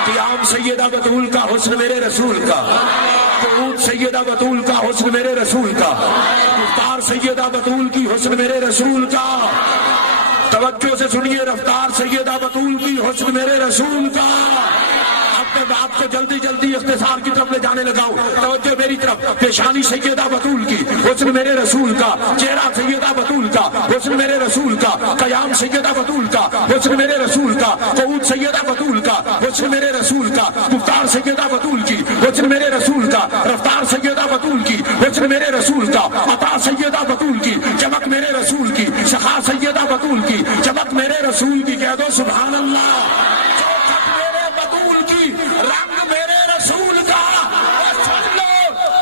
قیام سیدہ بطول کا، حسن میرے رسول کا۔ قعود سیدہ بطول کا، حسن میرے رسول کا۔ رفتار سیدہ بطول کی، حسن میرے رسول کا۔ توجہ سے سنیے، رفتار سیدہ بطول کی، حسن میرے رسول کا۔ اپنے بات کو جلدی جلدی اختصار کی طرف لے جانے لگا ہوں، توجہ میری طرف۔ پیشانی سیدہ بطول کی، حسن میرے رسول کا۔ چہرہ سیدہ بطول کا، حسن میرے رسول کا۔ قیام سیدہ بطول کا، حسن میرے رسول کا۔ قعود سیدہ بطول کا، حسن میرے رسول کا۔ گفتار سیدہ بطول کی، حسن میرے رسول کا۔ رفتار سیدہ بطول کی، حسن میرے رسول کا۔ عطا سیدہ بطول کی، چمک میرے رسول کی۔ سخا سیدہ بطول کی، چمک میرے رسول کی۔ کہہ دو سبحان اللہ۔ رنگ میرے رسول کا، سن لو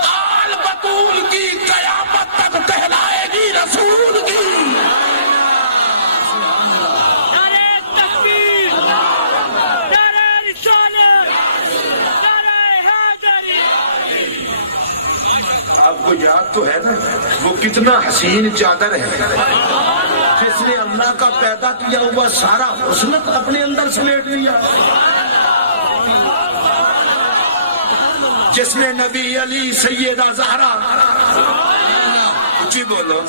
آل بطول کی قیامت تک کہلائے گی رسول کی۔ نعرہ تکبیر، نعرہ رسالت، نعرہ حیدری۔ آپ کو یاد تو ہے نا وہ کتنا حسین چادر ہے جس نے اللہ کا پیدا کیا ہوا سارا حسن اپنے اندر سمیٹ لیا، جس نے نبی علی سیدہ زہرا، جی بولو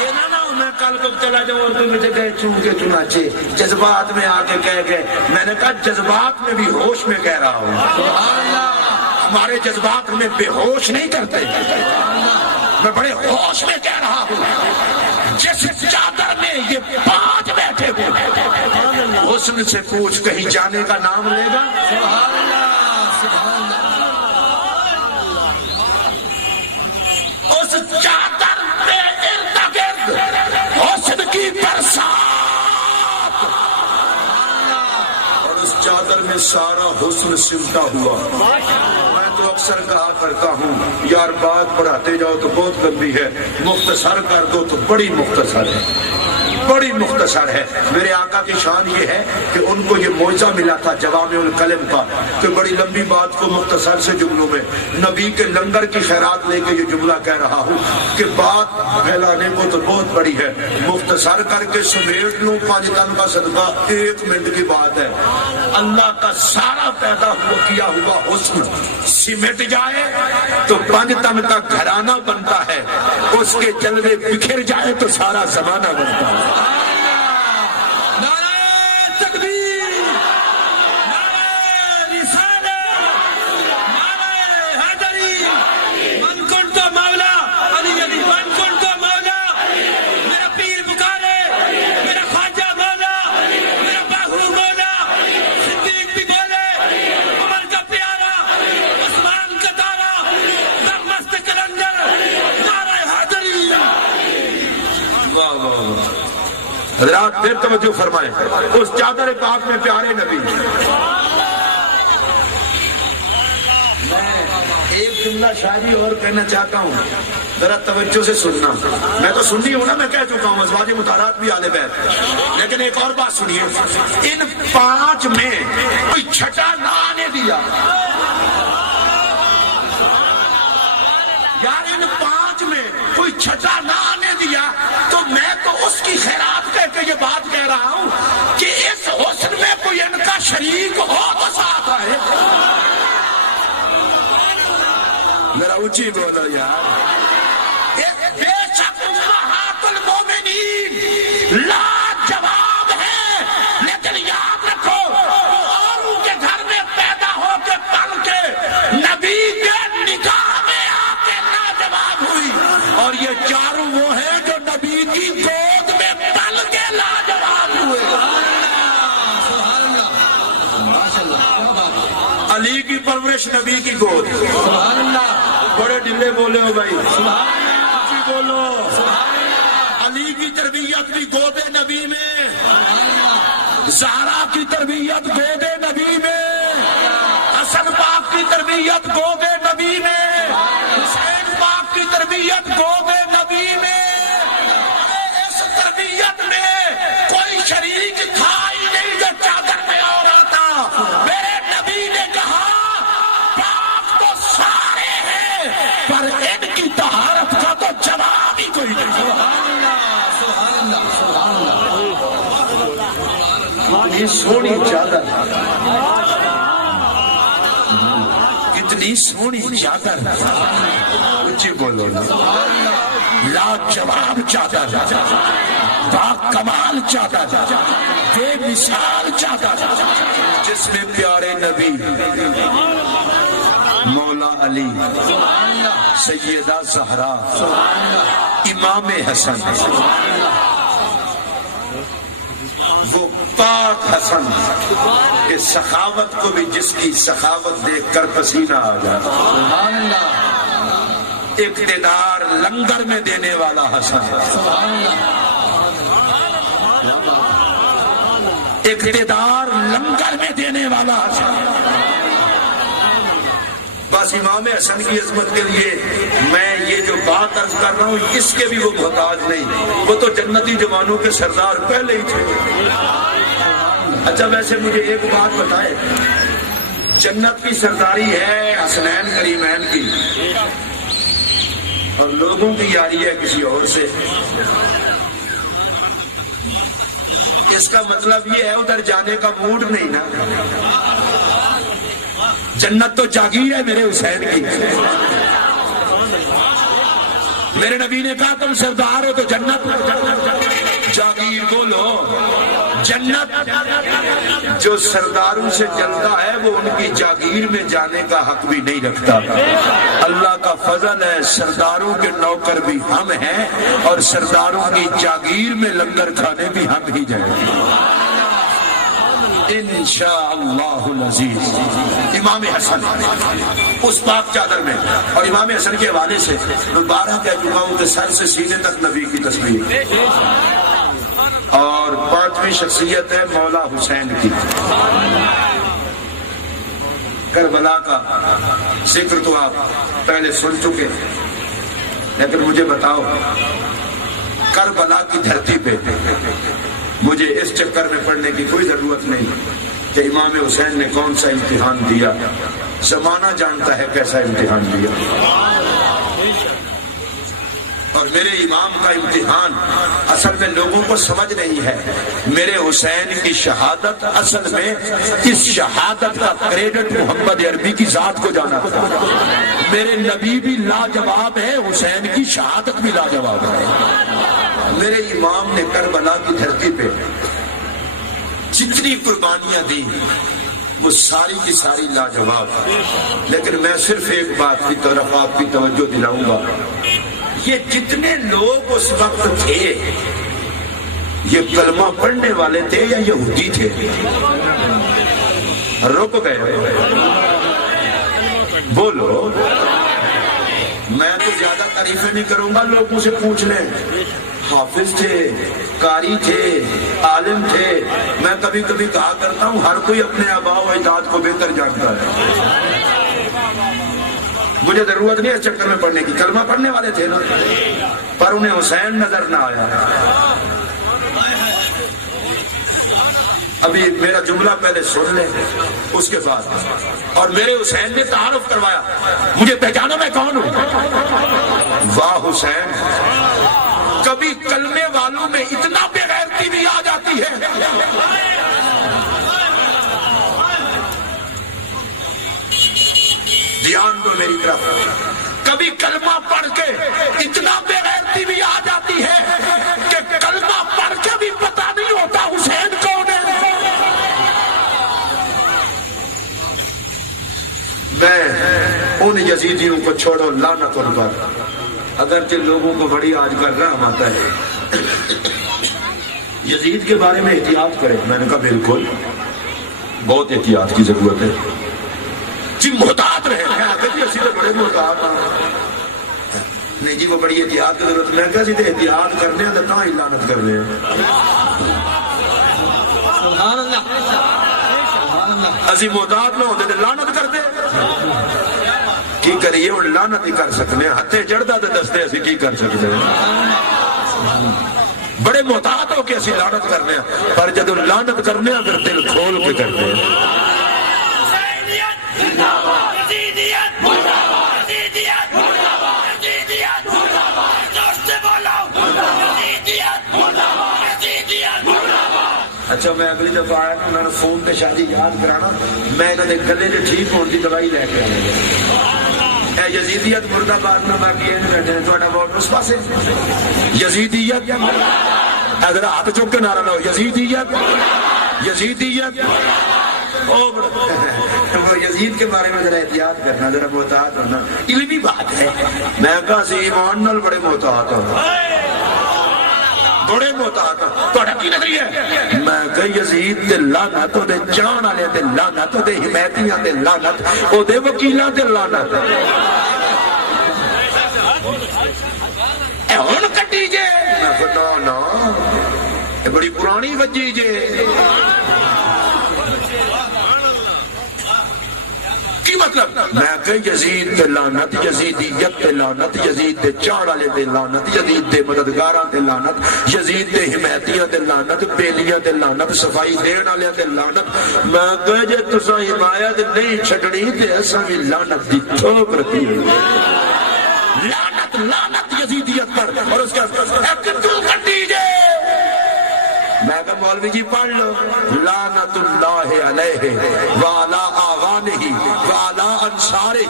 یہ نہ میں کل کو چلا جاؤں اور تم مجھے گئے چونکہ چنانچہ جذبات میں آ کے کہہ گئے۔ میں نے کہا جذبات میں بھی ہوش میں کہہ رہا ہوں، ہمارے جذبات میں بے ہوش نہیں کرتے، میں بڑے ہوش میں کہہ رہا ہوں۔ جس چادر میں یہ 5 بیٹھے ہوئے، حسن سے پوچھ کہیں جانے کا نام لے گا؟ اس چادر میں ارد گرد حسن کی برسات، اور اس چادر میں سارا حسن سمٹا ہوا۔ میں تو اکثر کہا کرتا ہوں یار بات پڑھاتے جاؤ تو بہت لمبی ہے، مختصر کر دو تو بڑی مختصر ہے، بڑی مختصر ہے۔ میرے آقا کی شان یہ ہے کہ ان کو یہ معجزہ ملا تھا جوامع الکلم کا کہ بڑی لمبی بات کو مختصر سے جملوں میں، نبی کے لنگر کی خیرات لے کے یہ جملہ کہہ رہا ہوں کہ بات پھیلانے کو تو بہت بڑی ہے، مختصر کر کے سمیٹ لوں 5 دن کا صدقہ 1 منٹ کی بات ہے۔ اللہ کا سارا پیدا ہوا کیا ہوا حسن سمٹ جائے تو 5 دن کا گھرانہ بنتا ہے، اس کے جلوے بکھر جائے تو سارا زمانہ بنتا ہے۔ حضرات پھر توجہ فرمائیں، اس چادر پاک میں پیارے نبی۔ میں ایک جملہ شاعری اور کہنا چاہتا ہوں، ذرا توجہ سے سننا۔ میں تو سنی ہوں نا، میں کہہ چکا ہوں ازواج مطہرات بھی آل بیت، لیکن ایک اور بات سنیے، ان 5 میں کوئی چھٹا نہ آنے دیا۔ بچہ نہ آنے دیا تو میں تو اس کی خیرات کہہ کے یہ بات کہہ رہا ہوں کہ اس حسن میں کوئی ان کا شریک ہو تو ساتھ آئے. میرا اونچی بولو یار. بے شک امہات المومنین لاجواب ہے، لیکن یاد رکھو اوروں کے گھر میں پیدا ہو کے پل کے نبی کے نگاہ میں آ کے لاجواب ہوئی، اور یہ چاروں وہ ہیں جو نبی کی گود میں پل کے لاجواب ہوئے. علی کی پرورش نبی کی گود. بڑے ڈلے بولے ہو بھائی، بولو. علی کی تربیت بھی گود نبی میں، زہرا کی تربیت گود نبی میں، حسن پاک کی تربیت گود نبی میں، حسین پاک کی تربیت گود نبی میں. اس تربیت میں کوئی شریک تھا ہی نہیں جو چادر میں اور آتا. میرے نبی نے کہا پاک تو سارے ہیں پر ان کی طہارت کا تو جواب ہی کوئی نہیں. کتنی سونی چادر، کتنی سونی چادر. اونچی بولو. لاجواب چادر، با کمال چادر، بے مثال چادر، جس میں پیارے نبی مولا علی، سیدہ زہرا، امام حسن، وہ پاک حسن کہ سخاوت کو بھی جس کی سخاوت دیکھ کر پسینہ آ جاتا. اقتدار لنگر میں دینے والا حسن، اقتدار لنگر میں دینے والا حسن. بس امام حسن کی عظمت کے لیے میں یہ جو بات عرض کر رہا ہوں اس کے بھی وہ محتاج نہیں، وہ تو جنتی جوانوں کے سردار پہلے ہی تھے. اچھا ویسے مجھے ایک بات بتائے، جنت کی سرداری ہے حسنین کریمین کی اور لوگوں کی یاری ہے کسی اور سے. اس کا مطلب یہ ہے ادھر جانے کا موڈ نہیں نا. جنت تو جاگیر ہے میرے حسین کی. میرے نبی نے کہا تم سردار ہو تو جنت جاگیر. بولو جنت جو سرداروں سے جلتا ہے وہ ان کی جاگیر میں جانے کا حق بھی نہیں رکھتا. اللہ کا فضل ہے سرداروں کے نوکر بھی ہم ہیں اور سرداروں کی جاگیر میں لنگر کھانے بھی ہم ہی جائیں گے انشاءاللہ العزیز. امام حسن اس پاک چادر میں، اور امام حسن کے حوالے سے میں 12 کہہ چکا ہوں کہ سر سے سینے تک نبی کی تصویر. اور 5ویں شخصیت ہے مولا حسین کی. کربلا کا ذکر تو آپ پہلے سن چکے، لیکن مجھے بتاؤ کربلا کی دھرتی پہ مجھے اس چکر میں پڑھنے کی کوئی ضرورت نہیں کہ امام حسین نے کون سا امتحان دیا. زمانہ جانتا ہے کیسا امتحان دیا. اور میرے امام کا امتحان اصل میں لوگوں کو سمجھ نہیں ہے. میرے حسین کی شہادت اصل میں اس شہادت کا کریڈٹ محمد عربی کی ذات کو جانا تھا. میرے نبی بھی لاجواب ہے، حسین کی شہادت بھی لاجواب ہے. میرے امام نے کربلا کی دھرتی پہ جتنی قربانیاں دی وہ ساری کی ساری لاجواب. لیکن میں صرف ایک بات کی طرف آپ کی توجہ دلاؤں گا. یہ جتنے لوگ اس وقت تھے یہ کلمہ پڑھنے والے تھے یا یہودی تھے؟ رک گئے. بولو. میں تو زیادہ تعریفیں نہیں کروں گا، لوگوں سے پوچھ لیں. حافظ تھے، قاری تھے، عالم تھے. میں کبھی کبھی کہا کرتا ہوں ہر کوئی اپنے آباء و اجداد کو بہتر جانتا ہے. مجھے ضرورت نہیں ہے چکر میں پڑھنے کی. کلمہ پڑھنے والے تھے نا، پر انہیں حسین نظر نہ آیا. ابھی میرا جملہ پہلے سن لیں اس کے بعد. اور میرے حسین نے تعارف کروایا، مجھے پہچانا میں کون ہوں؟ واہ حسین کبھی کلمے والوں میں اتنا بے غیرتی بھی آ جاتی ہے. دھیان دو میری طرف. کبھی کلمہ پڑھ کے اتنا بے غیرتی بھی آ جاتی ہے کہ کلمہ پڑھ کے بھی پتہ نہیں ہوتا حسین کون ہے. میں ان یزیدیوں کو چھوڑو، لعنت ان پر. اگرچہ لوگوں کو بڑی آج کل رحم آتا ہے، یزید کے بارے میں احتیاط کریں. میں نے کہا بالکل، بہت احتیاط کی ضرورت ہے جی. محتاط رہے جی، اسی تو بڑے محتاط ہیں. نہیں جی، وہ بڑی احتیاط کی ضرورت. میں کہا جی احتیاط کرنے ہیں تو ہی لعنت کر رہے ہیں. سبحان اللہ، سبحان اللہ. اسی محتاط نہ ہوتے تو لعنت کرتے. کی کریے اور لعنت ہی کر سکتے ہیں. ہتھے چڑھتا تو دستے اسی کی کر سکتے ہیں. بڑے محتاط ہو کے اسی لعنت کرنے ہیں، پر جب لعنت کرنے ہیں پھر دل کھول کے کرتے ہیں. اچھا، میں اگلی دفعہ آیا نا، انہوں نے فون پہ شادی یاد کرانا، میں انہوں نے گلے کے ٹھیک ہونے کی دوائی لے کے آیا. اے یزیدیت مرد آباد میں باقی ہے بیٹھے ہیں، تھوڑا ووٹ اس پاسے. یزیدیت اگر ہاتھ چک کے نعرہ لاؤ، یزیدیت یزیدیت. وہ یزید کے بارے میں ذرا احتیاط کرنا، ذرا محتاط ہونا. علمی بات ہے. میں کہا سی ایمان نال بڑے محتاط ہوں، بڑے محتاط ہوں. تھوڑا کی نظریہ ہے؟ میں کہ یزید تے لعنت، او دے جان والے تے لعنت، او دے حمایتیاں تے لعنت، او دے وکیلاں تے لعنت. اے ہن کٹی جے. میں کہ نا اے بڑی پرانی وجی جے. کی مطلب؟ میں کہ یزید تے لعنت، یزیدیت تے لعنت، یزید دے چاڑ والے تے لعنت، یزید دے مددگاراں تے لعنت، یزید دے حمایتیاں تے لعنت، بیلیاں تے لعنت، صفائی دین والے تے لعنت. میں کہ جے تساں حمایت نہیں چھڈنی تے اساں وی لعنت دی ٹھوک رکھی ہے. لعنت لعنت یزیدیت پر. اور اس کا ایک کیوں کٹی جے؟ میں کہا مولوی جی پڑھ لو. لعنت اللہ علیہ وعلی آوانہ وعلی انصارہ.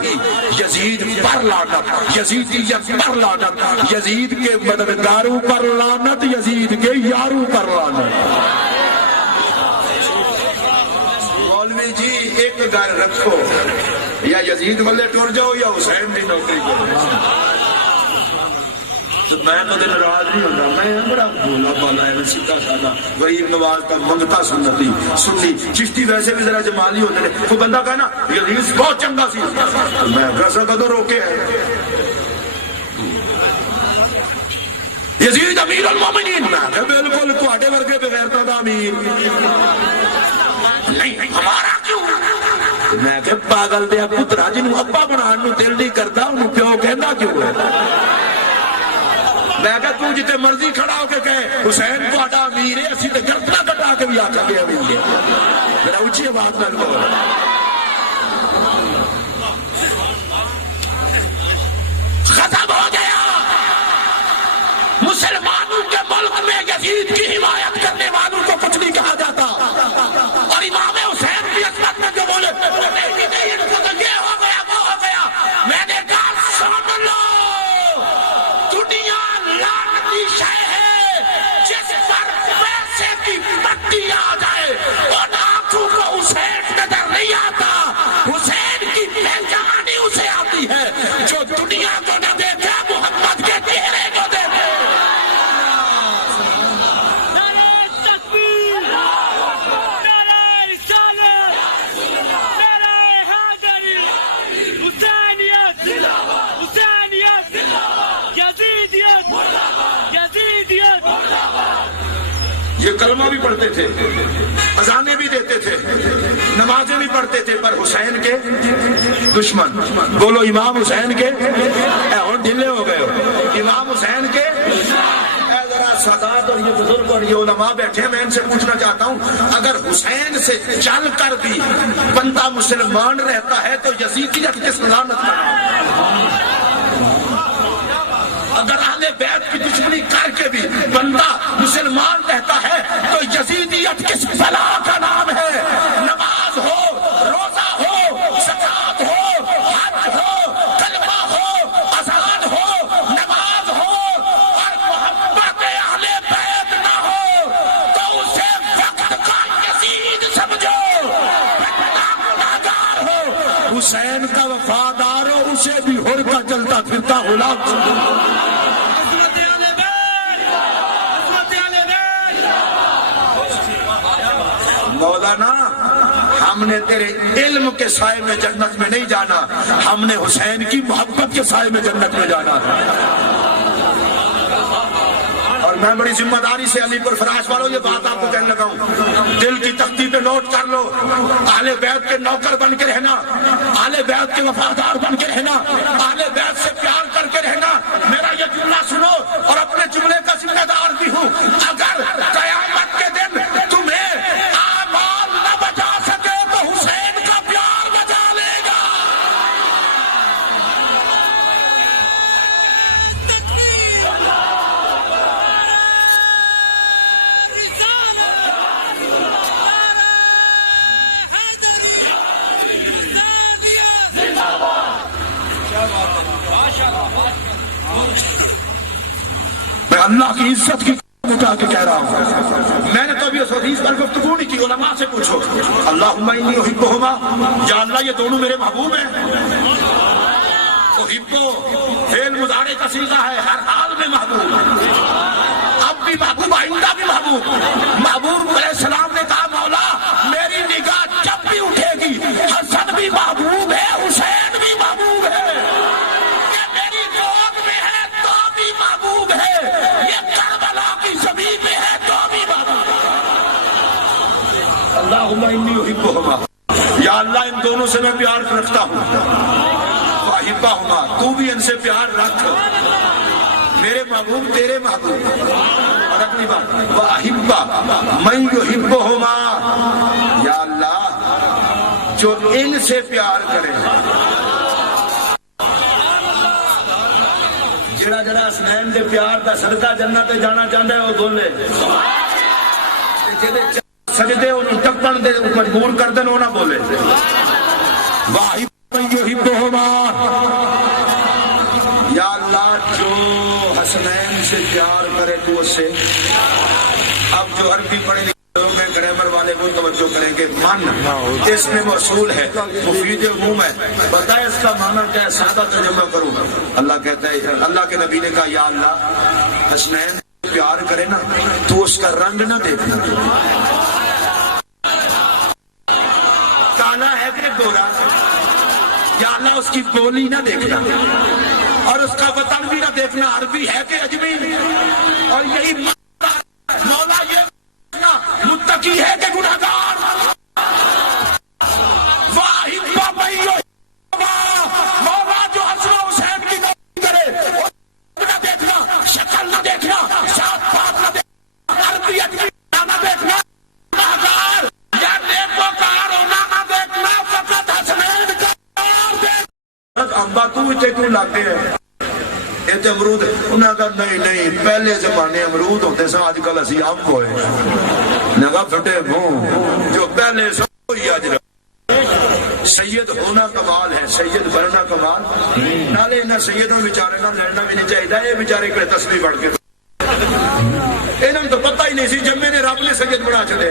یزید پر لعنت، یزیدیت پر لعنت، یزید کے مددگاروں پر لعنت، یزید کے یاروں پر لعنت. مولوی جی ایک گھر رکھو، یا یزید والے ٹر جاؤ یا حسین کی نوکری کرو. تو میں کدے ناراض نہیں ہوتا. میں بڑا بولا بالا ہے، سیدھا سادہ غریب نواز کا منگتا سنتی سنی. چشتی ویسے بھی ذرا جمالی ہوتے ہیں. کوئی بندہ کہنا یزید بہت چنگا سی، میں ایسا کدو روکے ہے. یزید امیر المومنین. میں بالکل تواڈے ورگے بغیرتاں دا امیر نہیں، ہمارا کیوں؟ میں کہ پاگل دیا پترا جنوں ابا بنان نو دل نہیں کرتا انہوں پیو کہندا کیوں ہے؟ میں کہا تو جتے مرضی کھڑا ہو کے کہے حسین تہاڈا امیر ہے، اسی تے گردنا کٹا کے بھی آکھاں گے امیر ہے. میرا اونچی آواز نال بول. ختم ہو گیا. مسلمانوں کے ملک میں یزید کی حمایت کرنے والوں کو کچھ نہیں کہا جاتا. اور امام حسین کی عظمت میں جو بولے یہ ہو گیا وہ ہو گیا. میں نے کہا سن لو، دنیا لعنتی شے ہے جس پر پیسے کی پٹی آ جائے اور آنکھوں کو حسین نظر نہیں آتا. حسین کی پہچان ہی اسے آتی ہے جو دنیا کو نہ دیکھے، محمد کے چہرے کو دیکھے. نعرہ تکبیر، نعرہ رسالت، نعرہ حیدری، حسینیت، حسینیت، یزیدیت، یزیدیت. یہ کلمہ بھی پڑھتے تھے، اذانیں بھی دیتے تھے، نمازیں بھی پڑھتے تھے، پر حسین کے دشمن. بولو امام حسین کے. اور ڈھلے ہو گئے ہو. امام حسین کے سادات اور یہ بزرگ اور یہ علماء بیٹھے ہیں. میں ان سے پوچھنا چاہتا ہوں، اگر حسین سے چل کر بھی بندہ مسلمان رہتا ہے تو یزیدیت کس لعنت کا؟ اگر اہل بیت کی دشمنی کر کے بھی بھی بندہ مسلمان کہتا ہے تو یزیدیت کس بلا کا نام ہے؟ نماز ہو، روزہ ہو، زکات ہو، حج ہو، کلمہ ہو، اذان ہو، نماز ہو اور محبت اہل بیت نہ ہو تو اسے وقت کا یزید سمجھو، گناہگار ہو، حسین کا وفادار ہو، اسے بھی ہر کا چلتا پھرتا غلام سمجھو۔ مولانا ہم نے تیرے علم کے سائے میں جنت میں نہیں جانا، ہم نے حسین کی محبت کے سائے میں جنت میں جانا ہے۔ اور میں بڑی ذمہ داری سے علی پر فراش والوں یہ بات آپ کو کہنے لگا ہوں، دل کی تختی پہ نوٹ کر لو، اہل بیت کے نوکر بن کے رہنا، اہل بیت کے وفادار بن کے رہنا، اہل بیت سے پیار کر کے رہنا۔ میرا یہ جملہ سنو اور اپنے جملے کا ذمہ دار بھی ہوں، اگر قیامت کے دن تمہیں اعمال نہ بچا سکے تو حسین کا پیار بچا لے گا۔ میں اللہ کی عزت کی اٹھا کے کہہ رہا ہوں، میں نے تو ابھی اس حدیث پر گفتگو نہیں کی، علماء سے پوچھو۔ اللہم انی احبہما، یا اللہ یہ دونوں میرے محبوب ہیں۔ احبو فعل مضارع کا صیغہ ہے، ہر حال میں محبوب، اب بھی محبوب، آئندہ بھی محبوب۔ محبوب علیہ السلام نے کہا مولا میری نگاہ جب بھی اٹھے گی حسن بھی محبوب ہے، حسین بھی محبوب ہے، یہ میری گود میں ہے تو بھی محبوب ہے، یہ کربلا کی زمین میں ہے تو بھی محبوب ہے۔ اللہم انی احبہما، یا اللہ ان دونوں سے میں پیار رکھتا ہوں، واحبہما تو بھی ان سے پیار رکھ، میرے محبوب تیرے محبوب۔ اور اگلی بات واحبہ من یحبہما، یا اللہ جو ان سے پیار کرے، جڑا جڑا حسنین دے پیار دا صدقہ جنت جانا چاہتا ہے وہ بولے، جڑے سجدے انہوں ٹپن دے مجبور کر دے وہ نہ بولے۔ واحبہ من یحبہما، یا اللہ جو حسنین سے پیار کرے تو اس سے۔ اب جو عربی پڑھے لکھے لوگ ہیں گرامر والے وہ توجہ کریں گے، من اس میں موصول ہے، مفید عموم ہے، بتائے اس کا معنی کیا ہے، سادہ ترجمہ کروں۔ اللہ کہتا ہے، اللہ کے نبی نے کہا یا اللہ حسنین سے پیار کرے نا تو اس کا رنگ نہ دیکھنا، کالا ہے کہ گورا، یا اللہ اس کی بولی نہ دیکھنا اور اس کا وطن بھی نہ دیکھنا، عربی ہے کہ عجمی، اور یہی مولا یہ متقی ہے کہ گناہگار۔ واحبہ من یحبہما، مولا جو حسن و حسین کی نوکری کرے نہ دیکھنا، شکل نہ دیکھنا، ذات پات نہ دیکھنا، عربی عجمی نہ دیکھنا، گناہگار یا نیکوکار ہونا نہ دیکھنا، فقط حسنین کا پیار دیکھنا۔ ابا تو اتنے کیوں لاتے ہیں یہ امرود؟ انہوں نے کہا نہیں نہیں پہلے زمانے امرود ہوتے سن، آج کل اسی امب ہوئے۔ نے کہا پھٹے منہ، جو پہلے سن وہی آج رہا۔ سید ہونا کمال ہے، سید بننا کمال نالے انہیں سیدوں بیچارے نہ لڑنا بھی نہیں چاہیے، یہ بیچارے کڑے تسبیح پڑھ کے انہوں نے تو پتہ ہی نہیں سی جمعے نے رب نے سید بنا چلے۔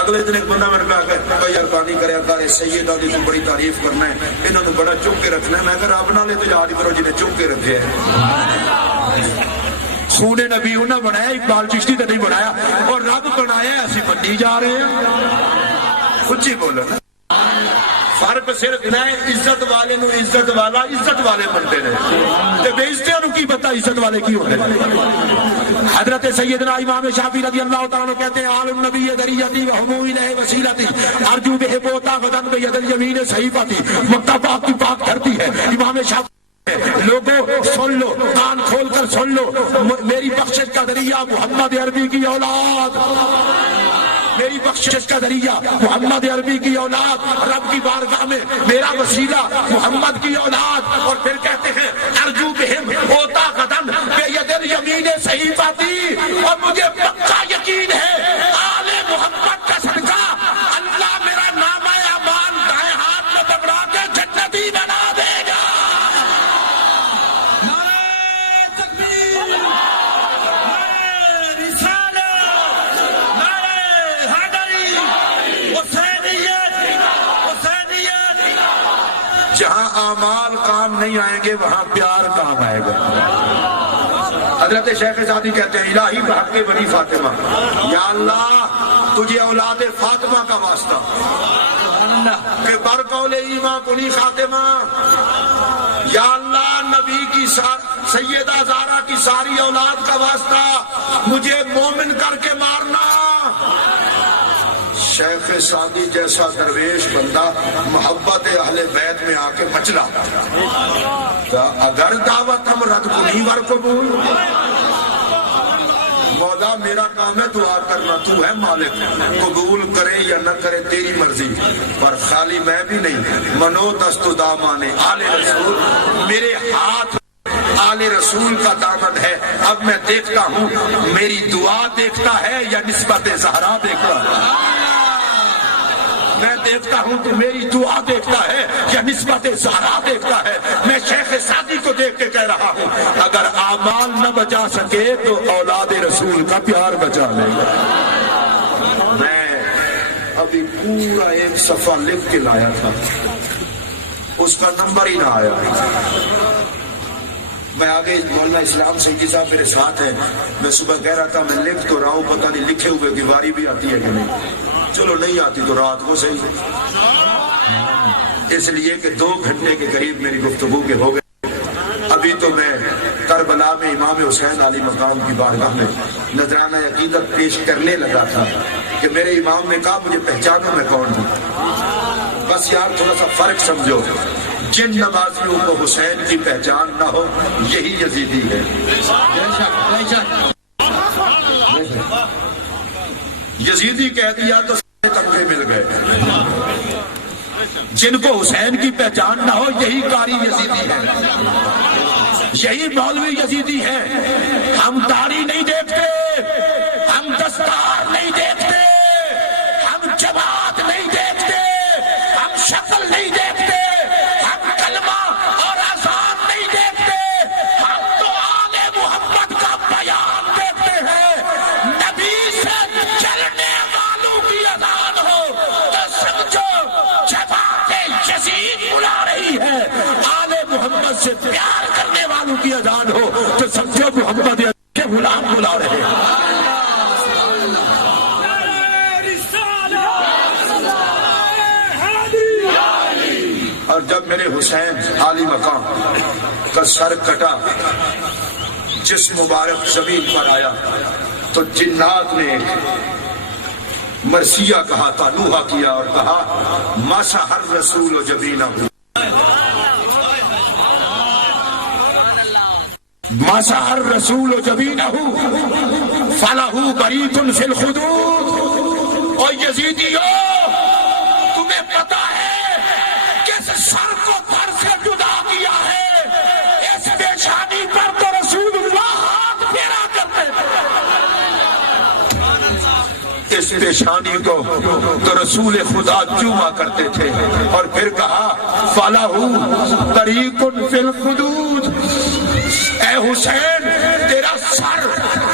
اگلے دن ایک بندہ میرے پاس آیا، بھائی اربانی کریا کر سیدہ دی تو بڑی تعریف کرنا ہے، انہوں نے بڑا چک کے رکھنا ہے۔ میں کہا رب نالے تو یاد کرو جنہیں چک کے رکھے ہے۔ خون نبی انہیں بنایا، اقبال چشتی تو نہیں بنایا، اور رب بنایا اسی بنی جا رہے ہیں۔ سچی بولو، فرق صرف نہ عزت والے نو عزت والا عزت والے بنتے ہیں، تے بے عزتیاں نو کی پتہ عزت والے کی ہوتے ہیں۔ حضرت سیدنا امام شافعی رضی اللہ تعالیٰ عنہ کہتے ہیں عالم نبی دریتی و ہمو الیہ وسیلتی ارجو بہ بوتا غدن بید الیمین صحیفتی، مکہ پاک کی پاک دھرتی ہے۔ امام شافعی لوگوں سن لو، کان کھول کر سن لو، میری بخشش کا ذریعہ محمد عربی کی اولاد، میری بخشش کا ذریعہ محمد عربی کی اولاد، رب کی بارگاہ میں میرا وسیلہ محمد کی اولاد۔ اور پھر کہتے ہیں ارجو بہم ہوتا قدم بید الیمین مجھے پکا یقین ہے آل محمد کا صدقہ اللہ میرا نامہ اعمال دائیں ہاتھ میں پکڑا کے جنتی بنا دے گا۔ جہاں اعمال کام نہیں آئیں گے وہاں پیار کام آئے گا۔ حضرت شیخ سعدی کہتے ہیں الہی بحق بنی فاطمہ، یا اللہ تجھے اولاد فاطمہ کا واسطہ کہ برقول ایمان کنی خاتمہ، یا اللہ نبی کی سیدہ زہرا کی ساری اولاد کا واسطہ مجھے مومن کر کے مارنا۔ شیخ سعدی جیسا درویش بندہ محبت اہل بیت میں آ کے مچلا، اگر دعوت ہم رد کنی ور قبول، مولا میرا کام ہے دعا کرنا، تو ہے مالک، قبول کرے یا نہ کرے تیری مرضی، پر خالی میں بھی نہیں، منو دست و دامانے آل رسول، میرے ہاتھ آل رسول کا دامن ہے۔ اب میں دیکھتا ہوں میری دعا دیکھتا ہے یا نسبت زہرا دیکھتا ہے، میں دیکھتا ہوں تو میری دعا دیکھتا ہے یا نسبت زہرا دیکھتا ہے۔ میں شیخ سعدی کو دیکھ کے کہہ رہا ہوں اگر اعمال نہ بچا سکے تو اولاد رسول کا پیار بچا لے گا۔ میں ابھی پورا ایک صفحہ لکھ کے لایا تھا، اس کا نمبر ہی نہ آیا۔ میں آگے مولانا اسلام سنگھی صاحب میرے ساتھ ہیں، میں صبح کہہ رہا تھا میں لکھ تو رہا ہوں، پتہ نہیں لکھے ہوئے کی باری بھی آتی ہے کہ نہیں، چلو نہیں آتی تو رات کو صحیح، اس لیے کہ 2 گھنٹے کے قریب میری گفتگو کے ہو گئے۔ ابھی تو میں کربلا میں امام حسین علی مقام کی بارگاہ میں نذرانہ عقیدت پیش کرنے لگا تھا کہ میرے امام نے کہا مجھے پہچانو میں کون ہوں۔ بس یار تھوڑا سا فرق سمجھو، جن نمازیوں کو حسین کی پہچان نہ ہو یہی یزیدی ہے۔ یزیدی کہہ دیا تو تمغے مل گئے، جن کو حسین کی پہچان نہ ہو یہی قاری یزیدی ہے، یہی مولوی یزیدی ہے۔ ہم داڑھی نہیں دیکھتے، ہم دستار نہیں دیکھتے، ہم جماعت نہیں دیکھتے، ہم شکل نہیں دیکھتے، ہم کلمہ اور اذان نہیں دیکھتے، ہم تو آل محمد کا بیان دیکھتے ہیں۔ نبی سے چلنے والوں کی اذان ہو تو سمجھو جماعت یزید بلا رہی ہے، آل محمد سے پیار کرنے والوں کی اذان ہو تو سمجھو محمد کے غلام بلا رہے ہیں۔ اور جب میرے حسین عالی مقام کا سر کٹا، جس مبارک زمین پر آیا تو جنات نے مرثیہ کہا، تانوہا کیا اور کہا مسح الرسول جبینہ، مسح الرسول جبینہ فلہ بریت فی الخدود۔ اور یزیدیو تمہیں پتا ہے سر کو پر سے جدا کیا ہے، اس پیشانی پر تو رسول اللہ ہاتھ پھیرا کرتے تھے، اس پیشانی کو تو رسول خدا چوما کرتے تھے، اور پھر کہا فَلَهُ طَرِيقٌ فِي الْخُدُودِ، اے حسین تیرا سر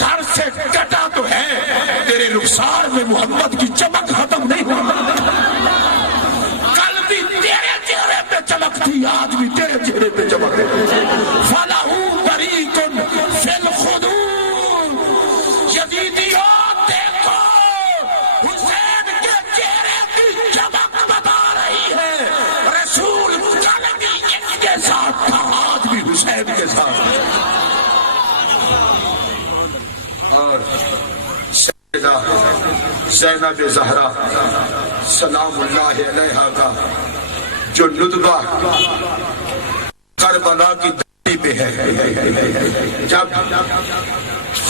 دھر سے کٹا تو ہے، تیرے رخسار میں محمد کی چمک ختم نہیں ہوئی، چمکتی آج بھی تیرے چہرے پہ چمک فَلَهُ طَرِيقٌ فِي الْخُدُودِ۔ یزیدیوں دیکھو حسین کے چہرے کی چمک بتا رہی ہے، رسول کل بھی ان کے ساتھ تھا، آج بھی حسین کے ساتھ۔ اور سیدہ زینب زہرا سلام اللہ علیہا کا جو ندبہ کربلا کی دھرتی پہ ہے، جب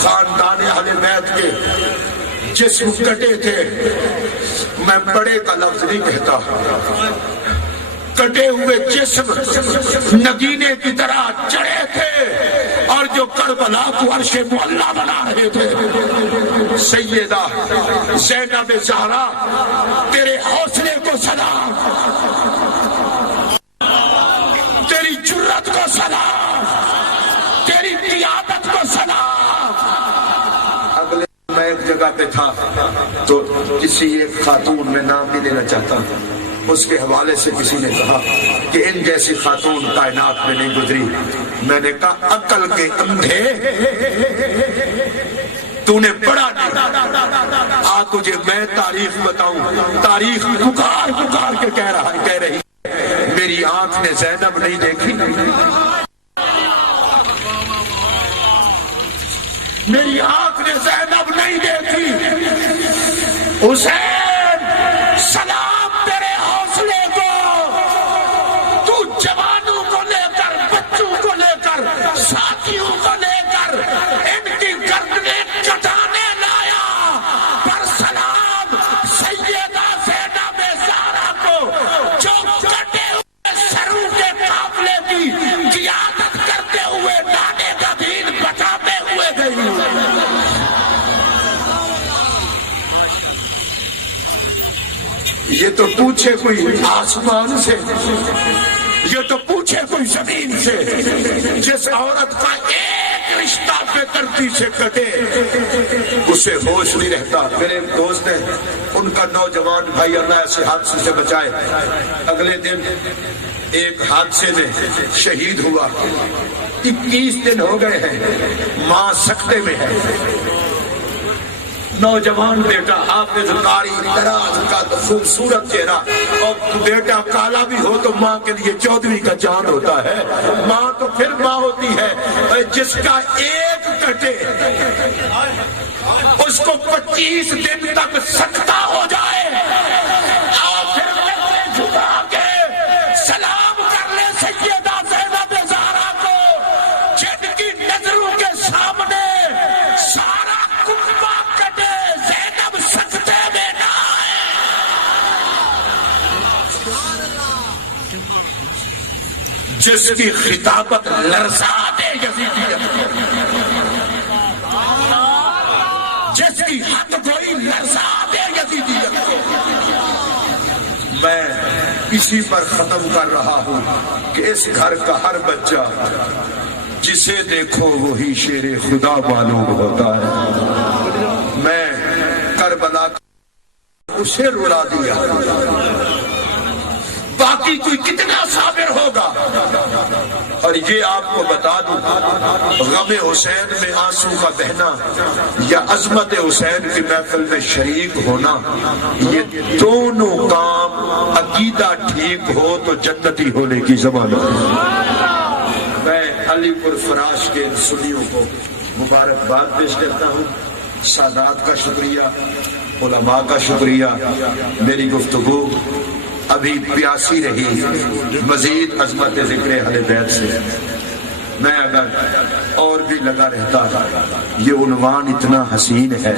خاندان اہل بیت کے جسم کٹے تھے، میں بڑے کا لفظ نہیں کہتا، کٹے ہوئے جسم نگینے کی طرح چڑھے تھے، اور جو کربلا کو عرش معلیٰ بنا رہے تھے۔ سیدہ زینب زہرا تیرے حوصلے کو سلام، تیری جرت کو سلام، تیری قیادت کو سلام۔ اگلے میں ایک جگہ پہ تھا تو کسی ایک خاتون میں نام نہیں لینا چاہتا، اس کے حوالے سے کسی نے کہا کہ ان جیسی خاتون کائنات میں نہیں گزری۔ میں نے کہا عقل کے اندھے تو نے بڑا نہیں، تجھے میں تاریخ بتاؤں، تاریخ پکار پکار کے کہہ رہی میری آنکھ نے زینب نہیں دیکھی، میری آنکھ نے زینب نہیں دیکھی۔ حسین سلام تیرے حوصلے کو، تو جوانوں کو لے کر، بچوں کو لے کر، ساتھیوں کو لے کر ان کی گردنیں کٹانے لایا، پر سلام سیدہ زینب زہرا کو جو کٹے ہوئے سروں کے قافلے کی قیادت کرتے ہوئے نانے کا دین بچاتے ہوئے گئی۔ یہ تو پوچھے کوئی آسمان سے، یہ تو پوچھے کوئی زمین سے، جس عورت کا ایک رشتہ بے ترتیب سے کٹے اسے ہوش نہیں رہتا۔ میرے دوست ہیں، ان کا نوجوان بھائی اللہ ایسے حادثے سے بچائے، اگلے دن ایک حادثے میں شہید ہوا، 21 دن ہو گئے ہیں، ماں سکتے میں ہے، نوجوان بیٹا حافظ قاری دراز کا خوبصورت چہرہ، اور بیٹا کالا بھی ہو تو ماں کے لیے 14ویں کا چاند ہوتا ہے۔ ماں تو پھر ماں ہوتی ہے، جس کا ایک کٹے اس کو 25 دن تک سکتا ہو جائے، اور پھر جھکا کے سلام کر لے سیدہ زینب زہرا کو، جن کی نظروں کے سامنے سارا کنبہ کٹے، زینب سکتے میں نہ آئے۔ جس کی خطابت لرزا دے یزیدیت کو، جس کی حق گوئی لرزا دے یزیدیت کو۔ میں اسی پر ختم کر رہا ہوں کہ اس گھر کا ہر بچہ جسے دیکھو وہی شیر خدا معلوم ہوتا ہے۔ میں کربلا اسے رلا دیا، باقی کوئی کتنا صابر ہوگا۔ اور یہ آپ کو بتا دوں، غم حسین میں آنسو کا بہنا یا عظمت حسین کی محفل میں شریک ہونا، یہ دونوں کام عقیدہ ٹھیک ہو تو جنتی ہونے کی ضمانت ہے۔ میں علی پور فراش کے سنیوں کو مبارکباد پیش کرتا ہوں، سادات کا شکریہ، علماء کا شکریہ۔ میری گفتگو ابھی پیاسی رہی مزید عظمت ذکر اہل بیت سے، میں اگر اور بھی لگا رہتا، یہ عنوان اتنا حسین ہے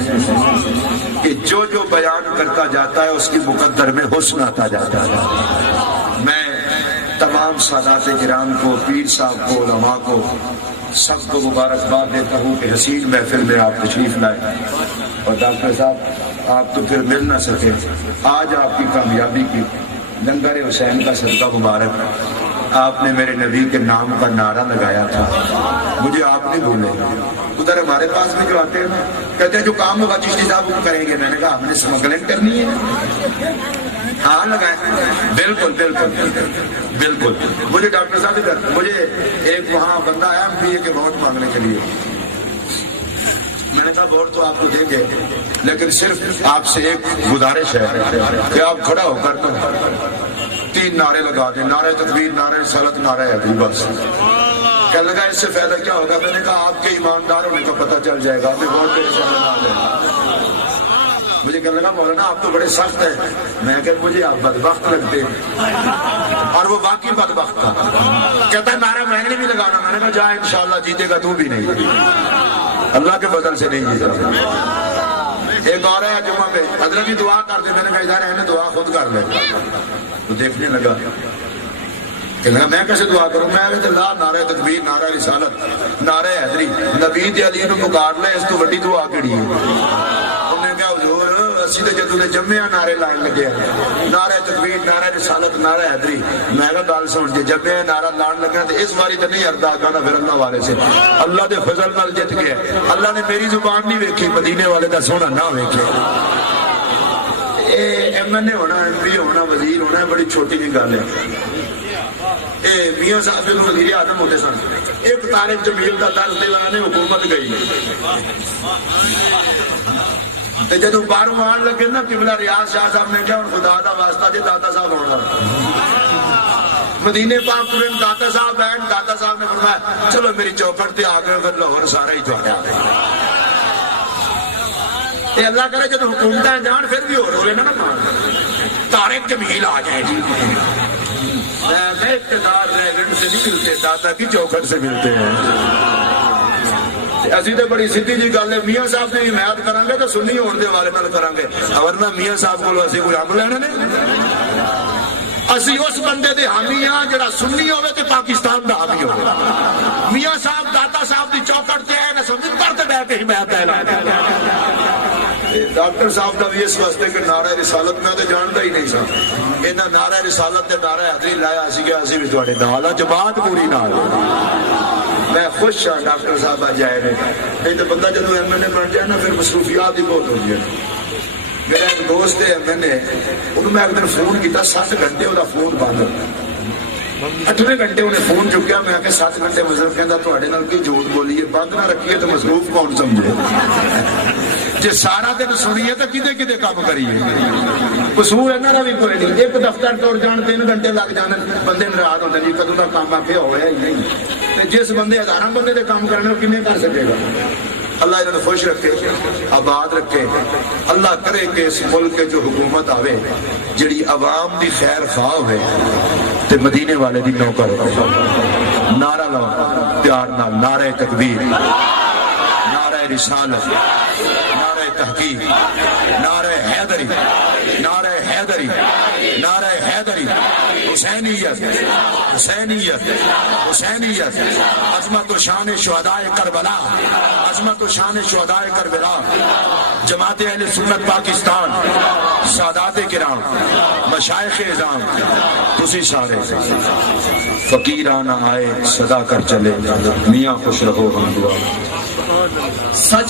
کہ جو جو بیان کرتا جاتا ہے اس کی مقدر میں حسن آتا جاتا ہے۔ میں تمام سادات کرام کو، پیر صاحب کو، علماء کو، سب کو مبارکباد دیتا ہوں کہ حسین محفل میں آپ تشریف لائے۔ اور ڈاکٹر صاحب آپ تو پھر مل نہ سکے، آج آپ کی کامیابی کی لنگر حسین کا صدقہ مبارک، آپ نے میرے نبی کے نام کا نعرہ لگایا تھا، مجھے آپ نہیں بھولے۔ ادھر ہمارے پاس بھی جو آتے ہیں کہتے ہیں جو کام ہوگا چشتی صاحب وہ کریں گے، میں نے کہا ہم نے اسمگلنگ کرنی ہے۔ ہاں لگائیں، بالکل بالکل بالکل۔ مجھے ڈاکٹر صاحب مجھے ایک وہاں بندہ آیا پی اے کے ووٹ مانگنے کے لیے، میں نے کہا ووٹ تو آپ کو دیں گے لیکن صرف آپ سے ایک گزارش ہے کہ آپ کھڑا ہو کر 3 نعرے لگا دیں، نعرہ تکبیر، نعرہ رسالت، نعرہ حیدری، بس۔ کہنے لگا اس سے فائدہ کیا ہوگا؟ میں نے کہا آپ کے ایماندار ہونے کا پتہ چل جائے گا، آپ نے ووٹ پہ نہ لیں۔ مجھے کہنے لگا مولانا آپ تو بڑے سخت ہیں، میں کہ مجھے آپ بدبخت لگتے ہیں، اور وہ واقعی بدبخت تھا۔ کہتا ہے نعرہ میں نے بھی لگانا، میں نے کہا جا انشاءاللہ جیتے گا تو بھی نہیں، اللہ کے فضل سے نہیں جیتا۔ ایک اور ہے جمعہ پہ حضرت بھی دعا کر دے، میں نے کہا ادھر ہے دعا خود کر لے۔ تو دیکھنے لگا کہ میں کیسے دعا کروں؟ میں لا نعرہ تکبیر، نعرہ رسالت، نعرہ حیدری، نبی تے علی نو پکار لے، اس تو وڈی دعا کیڑی ہے؟ انہیں کہا حضور اسی تے جدوں نے جمعیاں نعرے لان لگے نعرہ تکبیر، نعرہ رسالت، نعرہ حیدری، میں کہا گل سن جے جمعیاں نعرہ لان لگا تے اس باری تے نہیں اردا گانا پھر اللہ والے سے اللہ دے فضل نال جت گیا۔ اللہ نے میری زبان نہیں ویکھی، مدینے والے دا سونا نہ ویکھیا۔ ایم این اے ہونا، ایم پی ہونا، وزیر ہونا بڑی چھوٹی جی گل ہے۔ میاں صاحب جو وزیر اعظم ہوتے سن، ایک طارق جمیل کا درس دے والا نے حکومت گئی جدو باہروں آن لگے نا قبلہ ریاض شاہ صاحب نے کیا ہوں خدا دا واسطہ جی داتا صاحب ہونا مدینے پاک پورے داتا صاحب بہن داتا صاحب نے فرمایا چلو میری چوکھٹ تے آ گئے پھر لاہور سارا ہی تھوڑا تے اللہ کرے جب حکومتیں جان پھر بھی ہو رہے نا طارق جمیل آ جائے جی میں اقتدار ریگنٹ سے نہیں ملتے داتا کی چوکھٹ سے ملتے ہیں۔ اسی تو بڑی سیدھی جی گل ہے، میاں صاحب نے حمایت کریں گے تو سنی ہونے والے نال کریں گے، ورنہ میاں صاحب کو اسی کوئی ہم لینا نہیں۔ اسی اس بندے دے حامی ہاں جڑا سنی ہوئے تے پاکستان دا حامی ہوئے۔ میاں صاحب داتا صاحب دی چوکھٹ تے آئے گا منبر تے بیٹھ کے حمایت ہے۔ ڈاکٹر صاحب کا بھی اس واسطے کہ نعرہ رسالت میں تو جانتا ہی نہیں سا، انہاں نعرہ رسالت تے نعرہ حیدری لایا سی کہ اسی بھی تواڈے نال آ، جماعت پوری نال۔ میں خوش ہاں ڈاکٹر صاحب آ جائے نے، نہیں تو بندہ جدوں ایم این اے بن جائے نا پھر مصروفیات ہی بہت ہوتی ہیں۔ میرا ایک دوست ہے ایم این اے، انہوں میں ایک دن فون کیتا 7 گھنٹے وہ فون بند، 8ویں گھنٹے انہیں فون چکیا، میں آ کے 7 گھنٹے مصروف کہندا تواڈے نال کی جھوٹ بولیے، بند نہ رکھیے تو مصروف کون سمجھے؟ جی سارا دن سنیے تو کدے کدے کام کریے، قصور انہاں دا بھی کوئی نہیں۔ ایک دفتر ٹور جان 3 گھنٹے لگ جان، بندے ناراض ہوندے جی کدوں دا کام آکھے ہویا ہی نہیں، تے جس بندے 1000 بندے دے کام کرنے کنے کر سکے گا؟ اللہ انہوں خوش رکھے، آباد رکھے، اللہ کرے کہ اس ملک کے جو حکومت آوے جڑی عوام دی خیر خواہ ہوئے تے مدینے والے دی نوکر ہوئے۔ نعرہ لاؤ پیار نال، نعرہ تکبیر، نعرہ رسالت، نعرہ تحقیق، نعرہ حیدری، نعرہ حیدری، نعرہ حیدری، حسینیت، حسینیت، حسینیت، عظمت و شان شہدائے کربلا، عظمت و شان شہدائے کربلا، جماعت اہل سنت پاکستان، سادات کرام، مشائخ اعظام، تسی سارے فقیرانہ آئے صدا کر چلے، میاں خوش رہو ہم دعا سچ